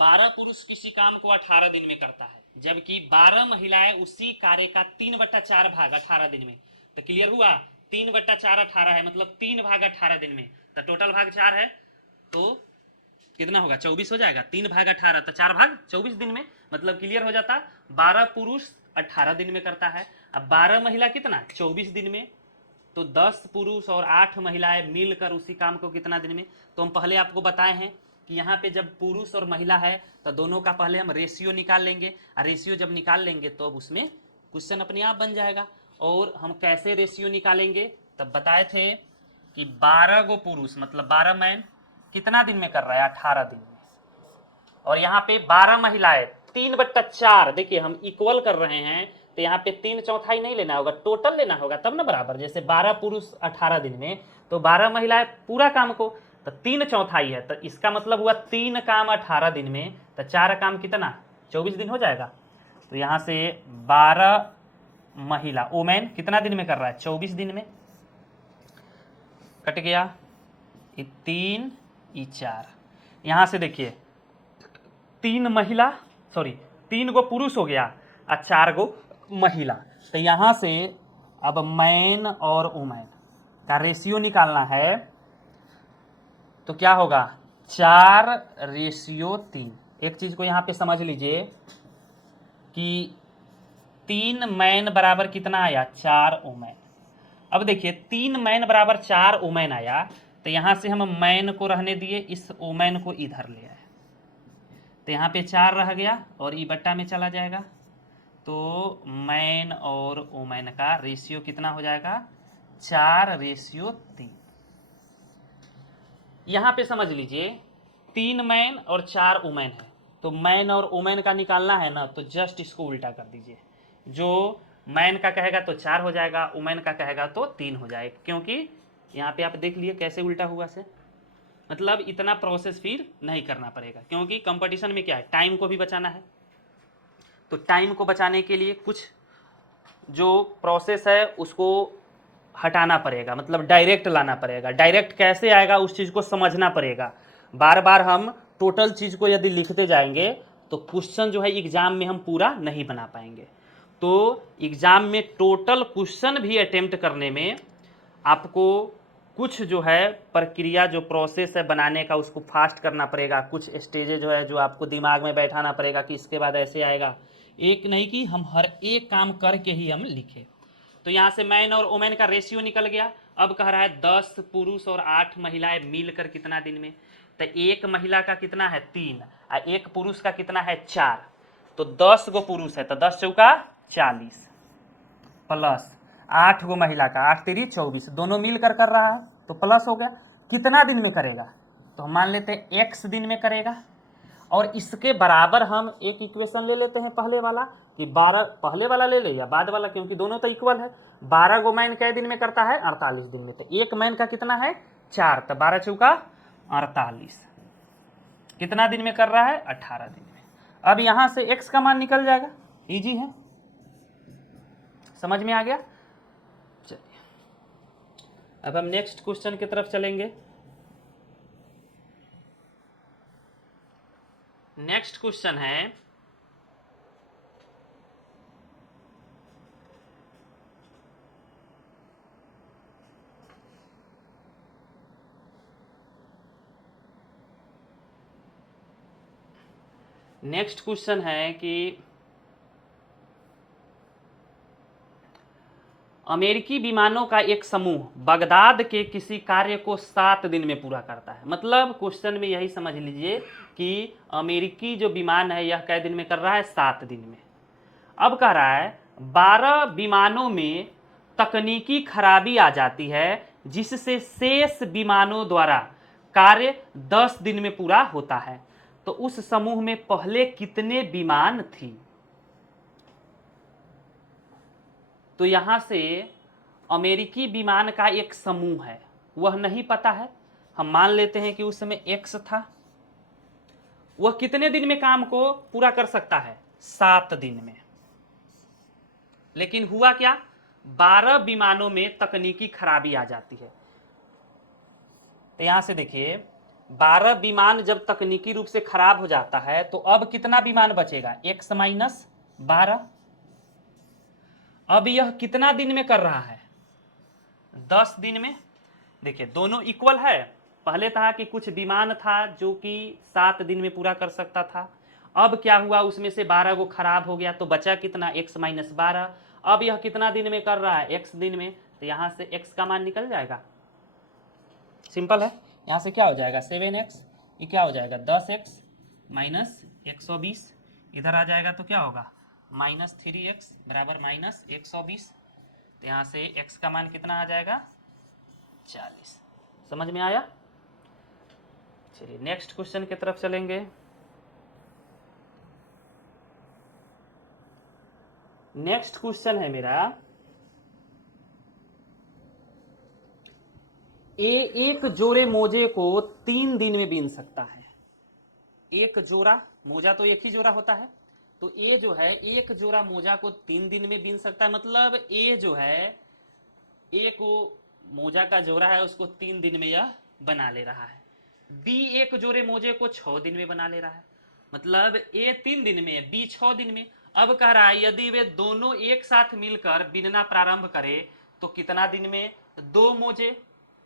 12 पुरुष किसी काम को 18 दिन में करता है, जबकि 12 महिलाएं उसी कार्य का 3/4 भाग 18 दिन में। तो क्लियर हुआ, 3/4 18 है, मतलब 3 भाग 18 दिन में, तो टोटल भाग 4 है, तो कितना होगा? 24 हो जाएगा। 3 भाग 18, तो 4 भाग 24 दिन में, मतलब क्लियर हो जाता 12 पुरुष 18 दिन में करता है। अब 12 महिला कितना? 24 दिन में। तो 10 पुरुष और 8 महिलाएं मिलकर उसी काम को कितना दिन में? तो हम पहले आपको बताए हैं कि यहाँ पे जब पुरुष और महिला है तो दोनों का पहले हम रेशियो निकाल लेंगे, और रेशियो जब निकाल लेंगे तो अब उसमें क्वेश्चन अपने आप बन जाएगा। और हम कैसे रेशियो निकालेंगे तब बताए थे कि 12 गो पुरुष मतलब 12 मैन कितना दिन में कर रहा है? 18 दिन में। और यहाँ पे 12 महिलाएं 3/4, देखिए हम इक्वल कर रहे हैं, तो यहाँ पे 3/4 नहीं लेना होगा, टोटल लेना होगा, तब ना बराबर। जैसे 12 पुरुष 18 दिन में, तो 12 महिलाएं पूरा काम को, तो 3/4 है, तो इसका मतलब हुआ 3 काम 18 दिन में, तो 4 काम कितना? 24 दिन हो जाएगा। तो यहाँ से 12 महिला ओमेन कितना दिन में कर रहा है? 24 दिन में। कट गया, 3 4। यहाँ से देखिए 3 महिला, सॉरी 3 गो पुरुष हो गया और 4 गो महिला। तो यहां से अब मैन और वुमेन का रेशियो निकालना है, तो क्या होगा? 4/3। एक चीज को यहां पे समझ लीजिए कि 3 मैन बराबर कितना आया? 4 वुमेन। अब देखिए 3 मैन बराबर 4 वुमेन आया, तो यहां से हम मैन को रहने दिए, इस वुमेन को इधर ले आए, तो यहाँ पे 4 रह गया और ई बट्टा में चला जाएगा, तो मैन और वुमेन का रेशियो कितना हो जाएगा? 4/3। यहाँ पे समझ लीजिए 3 मैन और 4 वुमेन है, तो मैन और वुमेन का निकालना है ना, तो जस्ट इसको उल्टा कर दीजिए। जो मैन का कहेगा तो 4 हो जाएगा, वुमेन का कहेगा तो 3 हो जाएगा, क्योंकि यहाँ पे आप देख लिए कैसे उल्टा हुआ से। मतलब इतना प्रोसेस फिर नहीं करना पड़ेगा, क्योंकि कंपटीशन में क्या है, टाइम को भी बचाना है। तो टाइम को बचाने के लिए कुछ जो प्रोसेस है उसको हटाना पड़ेगा, मतलब डायरेक्ट लाना पड़ेगा। डायरेक्ट कैसे आएगा उस चीज़ को समझना पड़ेगा। बार बार हम टोटल चीज़ को यदि लिखते जाएंगे तो क्वेश्चन जो है एग्जाम में हम पूरा नहीं बना पाएंगे। तो एग्जाम में टोटल क्वेश्चन भी अटेम्प्ट करने में आपको कुछ जो है प्रक्रिया, जो प्रोसेस है बनाने का, उसको फास्ट करना पड़ेगा। कुछ स्टेजेस जो है जो आपको दिमाग में बैठाना पड़ेगा कि इसके बाद ऐसे आएगा। एक नहीं कि हम हर एक काम करके ही हम लिखें। तो यहाँ से मैन और वोमेन का रेशियो निकल गया। अब कह रहा है 10 पुरुष और 8 महिलाएं मिलकर कितना दिन में, तो एक महिला का कितना है 3 और एक पुरुष का कितना है 4, तो 10 गो पुरुष है तो 10 चौका 40 प्लस 8 गो महिला का 8 तेरी 24, दोनों मिलकर कर रहा है तो प्लस हो गया। कितना दिन में करेगा, तो हम मान लेते हैं x दिन में करेगा। और इसके बराबर हम एक इक्वेशन ले लेते हैं पहले वाला कि 12, पहले वाला ले ले या बाद वाला, क्योंकि दोनों तो इक्वल है। 12 गो मैन कै दिन में करता है 48 दिन में, तो एक मैन का कितना है 4, तो 12 चौका 48, कितना दिन में कर रहा है 18 दिन में। अब यहां से x का मान निकल जाएगा, इजी है, समझ में आ गया। चलिए अब हम नेक्स्ट क्वेश्चन की तरफ चलेंगे। नेक्स्ट क्वेश्चन है कि अमेरिकी विमानों का एक समूह बगदाद के किसी कार्य को 7 दिन में पूरा करता है। मतलब क्वेश्चन में यही समझ लीजिए कि अमेरिकी जो विमान है यह कै दिन में कर रहा है 7 दिन में। अब कह रहा है 12 विमानों में तकनीकी खराबी आ जाती है जिससे शेष विमानों द्वारा कार्य 10 दिन में पूरा होता है, तो उस समूह में पहले कितने विमान थी। तो यहां से अमेरिकी विमान का एक समूह है, वह नहीं पता है। हम मान लेते हैं कि उस समय x था, वह कितने दिन में काम को पूरा कर सकता है 7 दिन में। लेकिन हुआ क्या, 12 विमानों में तकनीकी खराबी आ जाती है। तो यहां से देखिए 12 विमान जब तकनीकी रूप से खराब हो जाता है तो अब कितना विमान बचेगा, x माइनस 12। अब यह कितना दिन में कर रहा है 10 दिन में। देखिए दोनों इक्वल है। पहले था कि कुछ विमान था जो कि 7 दिन में पूरा कर सकता था। अब क्या हुआ, उसमें से 12 को खराब हो गया तो बचा कितना x माइनस 12। अब यह कितना दिन में कर रहा है x दिन में, तो यहां से x का मान निकल जाएगा। सिंपल है, यहां से क्या हो जाएगा 7x, ये क्या हो जाएगा 10x माइनस 120, इधर आ जाएगा तो क्या होगा माइनस 3x बराबर माइनस 120। तो यहां से x का मान कितना आ जाएगा 40। समझ में आया। चलिए नेक्स्ट क्वेश्चन की तरफ चलेंगे। नेक्स्ट क्वेश्चन है मेरा, एक जोड़े मोजे को 3 दिन में बीन सकता है। एक जोड़ा मोजा, तो एक ही जोड़ा होता है, तो ए जो है एक जोड़ा मोजा को 3 दिन में बीन सकता है। मतलब ए जो है ए को मोजा का जोड़ा है उसको 3 दिन में यह बना ले रहा है। बी एक जोड़े मोजे को 6 दिन में बना ले रहा है। मतलब ए 3 दिन में, बी 6 दिन में। अब कह रहा है यदि वे दोनों एक साथ मिलकर बीनना प्रारंभ करे तो कितना दिन में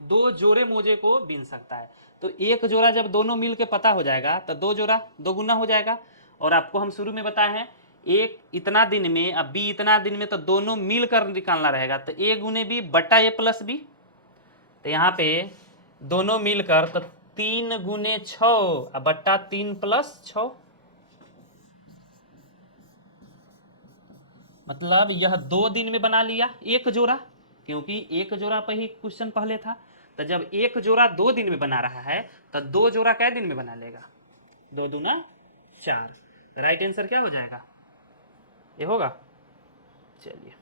दो जोड़े मोजे को बीन सकता है। तो एक जोड़ा जब दोनों मिल के पता हो जाएगा तो 2 जोड़ा 2 गुना हो जाएगा। और आपको हम शुरू में बताए हैं एक इतना दिन में, अब बी इतना दिन में, तो दोनों मिलकर निकालना रहेगा। तो ए गुने बी बट्टा ए प्लस बी, तो यहाँ पे दोनों मिलकर तो 3 गुने 6 बट्टा 3 प्लस 6, मतलब यह 2 दिन में बना लिया एक जोड़ा, क्योंकि एक जोड़ा पे ही क्वेश्चन पहले था। तो जब एक जोड़ा 2 दिन में बना रहा है तो 2 जोड़ा कै दिन में बना लेगा, 2 दूना 4। राइट आंसर क्या हो जाएगा, ये होगा। चलिए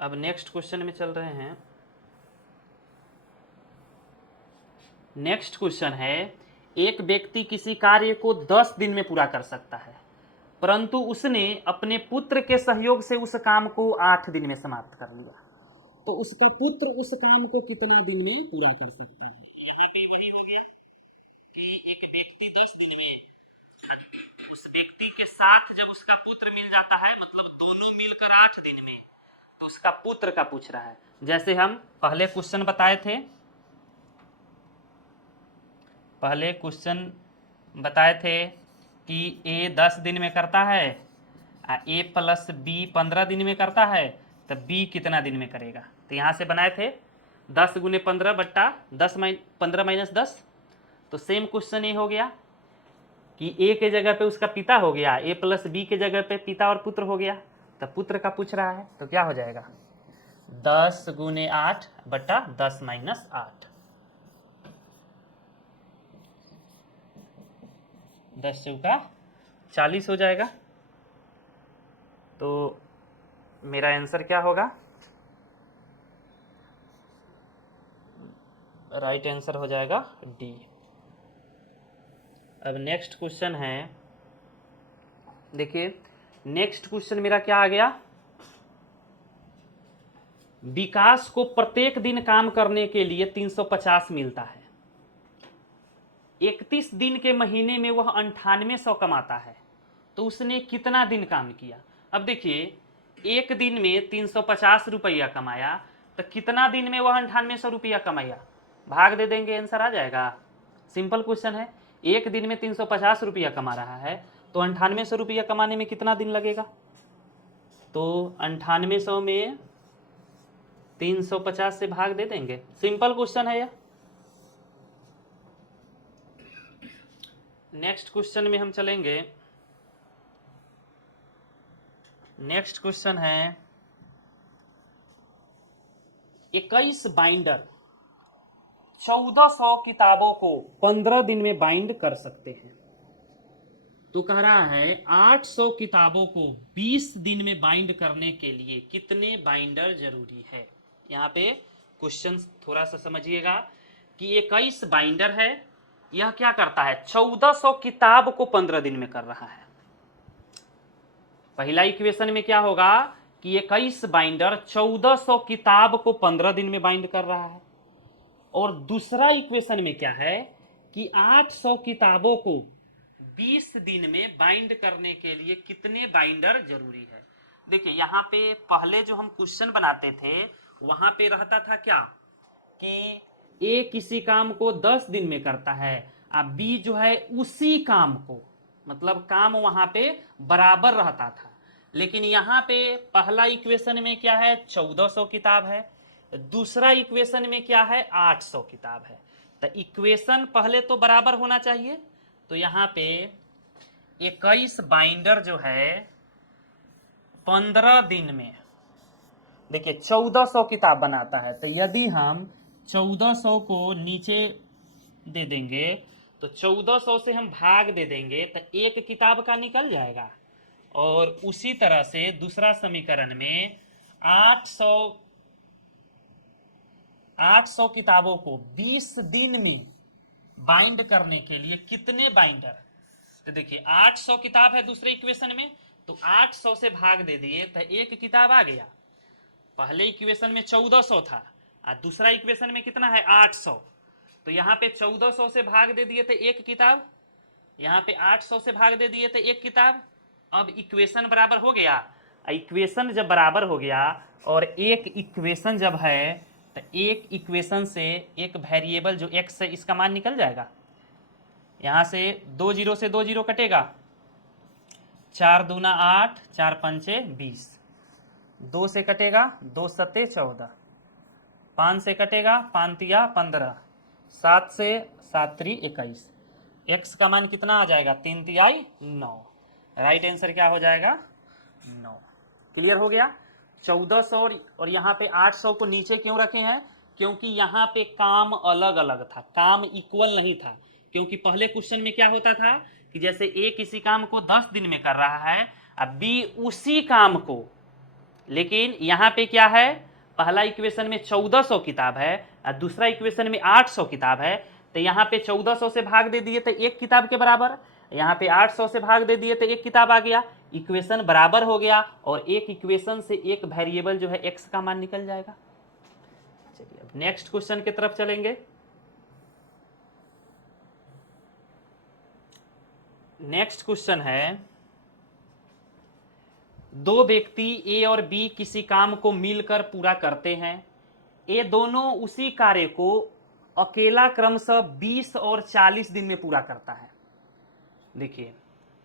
अब नेक्स्ट क्वेश्चन में चल रहे हैं। नेक्स्ट क्वेश्चन है, एक व्यक्ति किसी कार्य को 10 दिन में पूरा कर सकता है, परंतु उसने अपने पुत्र के सहयोग से उस काम को 8 दिन में समाप्त कर लिया। तो उसका पुत्र उस काम को कितना दिन में पूरा कर सकता है। यहाँ पे वही हो गया कि एक व्यक्ति 10 दिन में, उस व्यक्ति के साथ जब उसका पुत्र मिल जाता है, मतलब दोनों मिलकर 8 दिन में, तो उसका पुत्र का पूछ रहा है। जैसे हम पहले क्वेश्चन बताए थे, पहले क्वेश्चन बताए थे कि ए 10 दिन में करता है, ए प्लस बी 15 दिन में करता है, तो बी कितना दिन में करेगा। तो यहाँ से बनाए थे 10 गुने 15 बट्टा 15 माइनस 10। तो सेम क्वेश्चन ये हो गया कि ए के जगह पे उसका पिता हो गया, ए प्लस बी के जगह पे पिता और पुत्र हो गया, तो पुत्र का पूछ रहा है, तो क्या हो जाएगा 10 गुने 8 बट्टा 10 माइनस 8, 10 चौका 40 हो जाएगा। तो मेरा आंसर क्या होगा, राइट आंसर हो जाएगा डी। अब नेक्स्ट क्वेश्चन है, देखिए नेक्स्ट क्वेश्चन मेरा क्या आ गया, विकास को प्रत्येक दिन काम करने के लिए 350 मिलता है, 31 दिन के महीने में वह 9800 कमाता है, तो उसने कितना दिन काम किया। अब देखिए एक दिन में 350 रुपया कमाया, तो कितना दिन में वह 9800 रुपया कमाया, भाग दे देंगे आंसर आ जाएगा। सिंपल क्वेश्चन है, एक दिन में 350 रुपया कमा रहा है, तो 9800 रुपया कमाने में कितना दिन लगेगा। तो 9800 में 350 से भाग दे देंगे, सिंपल क्वेश्चन है यह। नेक्स्ट क्वेश्चन में हम चलेंगे, नेक्स्ट क्वेश्चन है 21 बाइंडर 1400 किताबों को 15 दिन में बाइंड कर सकते हैं। तो कह रहा है 800 किताबों को 20 दिन में बाइंड करने के लिए कितने बाइंडर जरूरी है। यहाँ पे क्वेश्चन थोड़ा सा समझिएगा कि 21 बाइंडर है, यह क्या करता है 1400 किताब को 15 दिन में कर रहा है। पहला इक्वेशन में क्या होगा कि 21 बाइंडर 1400 किताब को 15 दिन में बाइंड कर रहा है, और दूसरा इक्वेशन में क्या है कि 800 किताबों को 20 दिन में बाइंड करने के लिए कितने बाइंडर जरूरी है। देखिए यहाँ पे पहले जो हम क्वेश्चन बनाते थे वहां पे रहता था क्या कि ए किसी काम को 10 दिन में करता है, और बी जो है उसी काम को, मतलब काम वहां पे बराबर रहता था। लेकिन यहाँ पे पहला इक्वेशन में क्या है 1400 किताब है, दूसरा इक्वेशन में क्या है 800 किताब है, तो इक्वेशन पहले तो बराबर होना चाहिए। तो यहाँ पे 21 बाइंडर जो है 15 दिन में, देखिए 1400 किताब बनाता है, तो यदि हम 1400 को नीचे दे देंगे तो 1400 से हम भाग दे देंगे तो एक किताब का निकल जाएगा, और उसी तरह से दूसरा समीकरण में 800 किताबों को 20 दिन में बाइंड करने के लिए कितने बाइंडर। तो देखिए 800 किताब है दूसरे इक्वेशन में, तो 800 से भाग दे दिए तो एक किताब आ गया। पहले इक्वेशन में 1400 था और दूसरा इक्वेशन में कितना है 800, तो यहाँ पे 1400 से भाग दे दिए तो एक किताब, यहाँ पे 800 से भाग दे दिए तो एक किताब। अब इक्वेशन बराबर हो गया, इक्वेशन जब बराबर हो गया और एक इक्वेशन जब है तो एक इक्वेशन से एक वेरिएबल जो x है इसका मान निकल जाएगा। यहाँ से 2 जीरो से 2 जीरो कटेगा, 4 दूना 8, 4 पंचे 20, 2 से कटेगा 2 सत्ते 14, 5 से कटेगा 5 तिया 15, 7 से 7 त्रि 21, x का मान कितना आ जाएगा 3 तिहाई 9। राइट आंसर क्या हो जाएगा 9। क्लियर हो गया। 1400 और यहाँ पे 800 को नीचे क्यों रखे हैं, क्योंकि यहाँ पे काम अलग अलग था, काम इक्वल नहीं था। क्योंकि पहले क्वेश्चन में क्या होता था कि जैसे ए किसी काम को 10 दिन में कर रहा है, अब बी उसी काम को, लेकिन यहाँ पे क्या है पहला इक्वेशन में 1400 किताब है और दूसरा इक्वेशन में 800 किताब है, तो यहाँ पे 1400 से भाग दे दिए तो एक किताब के बराबर, यहाँ पे 800 से भाग दे दिए तो एक किताब आ गया, इक्वेशन बराबर हो गया और एक इक्वेशन से एक वेरिएबल जो है x का मान निकल जाएगा। चलिए अब नेक्स्ट क्वेश्चन की तरफ चलेंगे। नेक्स्ट क्वेश्चन है, दो व्यक्ति ए और बी किसी काम को मिलकर पूरा करते हैं। ए दोनों उसी कार्य को अकेला क्रमशः 20 और 40 दिन में पूरा करता है। देखिए,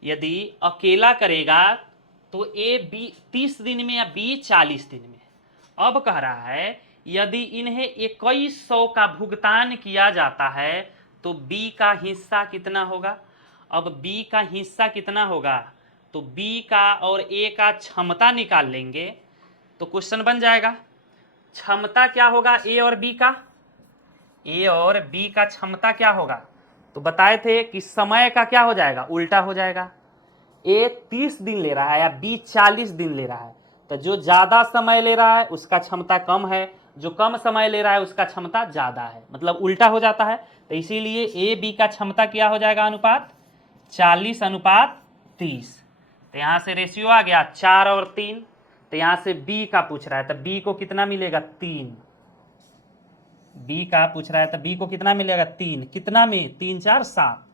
यदि अकेला करेगा तो ए बी 30 दिन में या बी 40 दिन में। अब कह रहा है यदि इन्हें 2100 का भुगतान किया जाता है तो बी का हिस्सा कितना होगा। अब बी का हिस्सा कितना होगा, तो बी का और ए का क्षमता निकाल लेंगे तो क्वेश्चन बन जाएगा। क्षमता क्या होगा ए और बी का, ए और बी का क्षमता क्या होगा, तो बताए थे कि समय का क्या हो जाएगा, उल्टा हो जाएगा। ए 30 दिन ले रहा है या बी 40 दिन ले रहा है, तो जो ज्यादा समय ले रहा है उसका क्षमता कम है, जो कम समय ले रहा है उसका क्षमता ज्यादा है, मतलब उल्टा हो जाता है। तो इसीलिए ए बी का क्षमता क्या हो जाएगा, अनुपात 40:30। तो यहां से रेशियो आ गया 4 और 3। तो यहां से बी का पूछ रहा है, तो बी को कितना मिलेगा, 3। बी का पूछ रहा है तो बी को कितना मिलेगा, 3। कितना में, 3 4 7।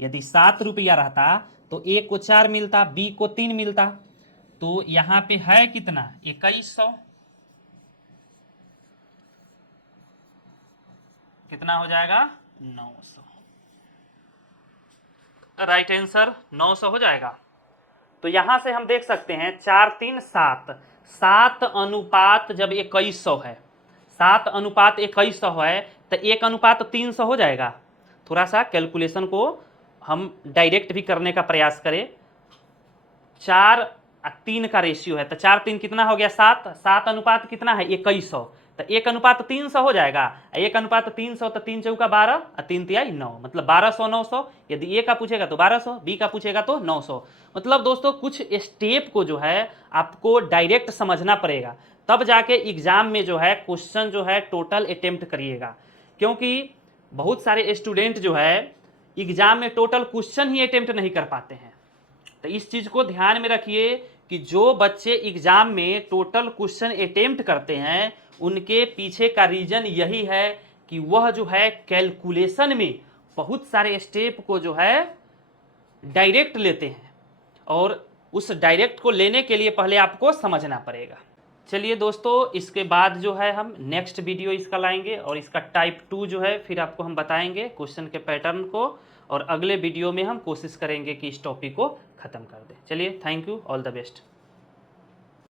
यदि 7 रुपया रहता तो ए को 4 मिलता, बी को 3 मिलता। तो यहां पे है कितना, 2100। कितना हो जाएगा, 900। राइट आंसर 900 हो जाएगा। तो यहां से हम देख सकते हैं 4 3 7, 7 अनुपात जब 2100 है, 7 अनुपात 2100 है तो 1 अनुपात 300 हो जाएगा। थोड़ा सा कैलकुलेशन को हम डायरेक्ट भी करने का प्रयास करें। 4 और 3 का रेशियो है तो 4 3 कितना हो गया, 7। 7 अनुपात कितना है, 2100, तो 1 अनुपात 300 हो जाएगा। 1 अनुपात 300 तो 3 चौका 12 और 3 तिहाई 9, मतलब 1200 900। यदि ए का पूछेगा तो 1200, बी का पूछेगा तो 900। मतलब दोस्तों कुछ स्टेप को जो है आपको डायरेक्ट समझना पड़ेगा, तब जाके एग्जाम में जो है क्वेश्चन जो है टोटल अटेम्प्ट करिएगा। क्योंकि बहुत सारे स्टूडेंट जो है एग्जाम में टोटल क्वेश्चन ही अटेम्प्ट नहीं कर पाते हैं। तो इस चीज को ध्यान में रखिए कि जो बच्चे एग्जाम में टोटल क्वेश्चन अटेम्प्ट करते हैं उनके पीछे का रीजन यही है कि वह जो है कैलकुलेशन में बहुत सारे स्टेप को जो है डायरेक्ट लेते हैं, और उस डायरेक्ट को लेने के लिए पहले आपको समझना पड़ेगा। चलिए दोस्तों, इसके बाद जो है हम नेक्स्ट वीडियो इसका लाएंगे और इसका टाइप 2 जो है फिर आपको हम बताएंगे क्वेश्चन के पैटर्न को, और अगले वीडियो में हम कोशिश करेंगे कि इस टॉपिक को खत्म कर दें। चलिए, thank you, all the best.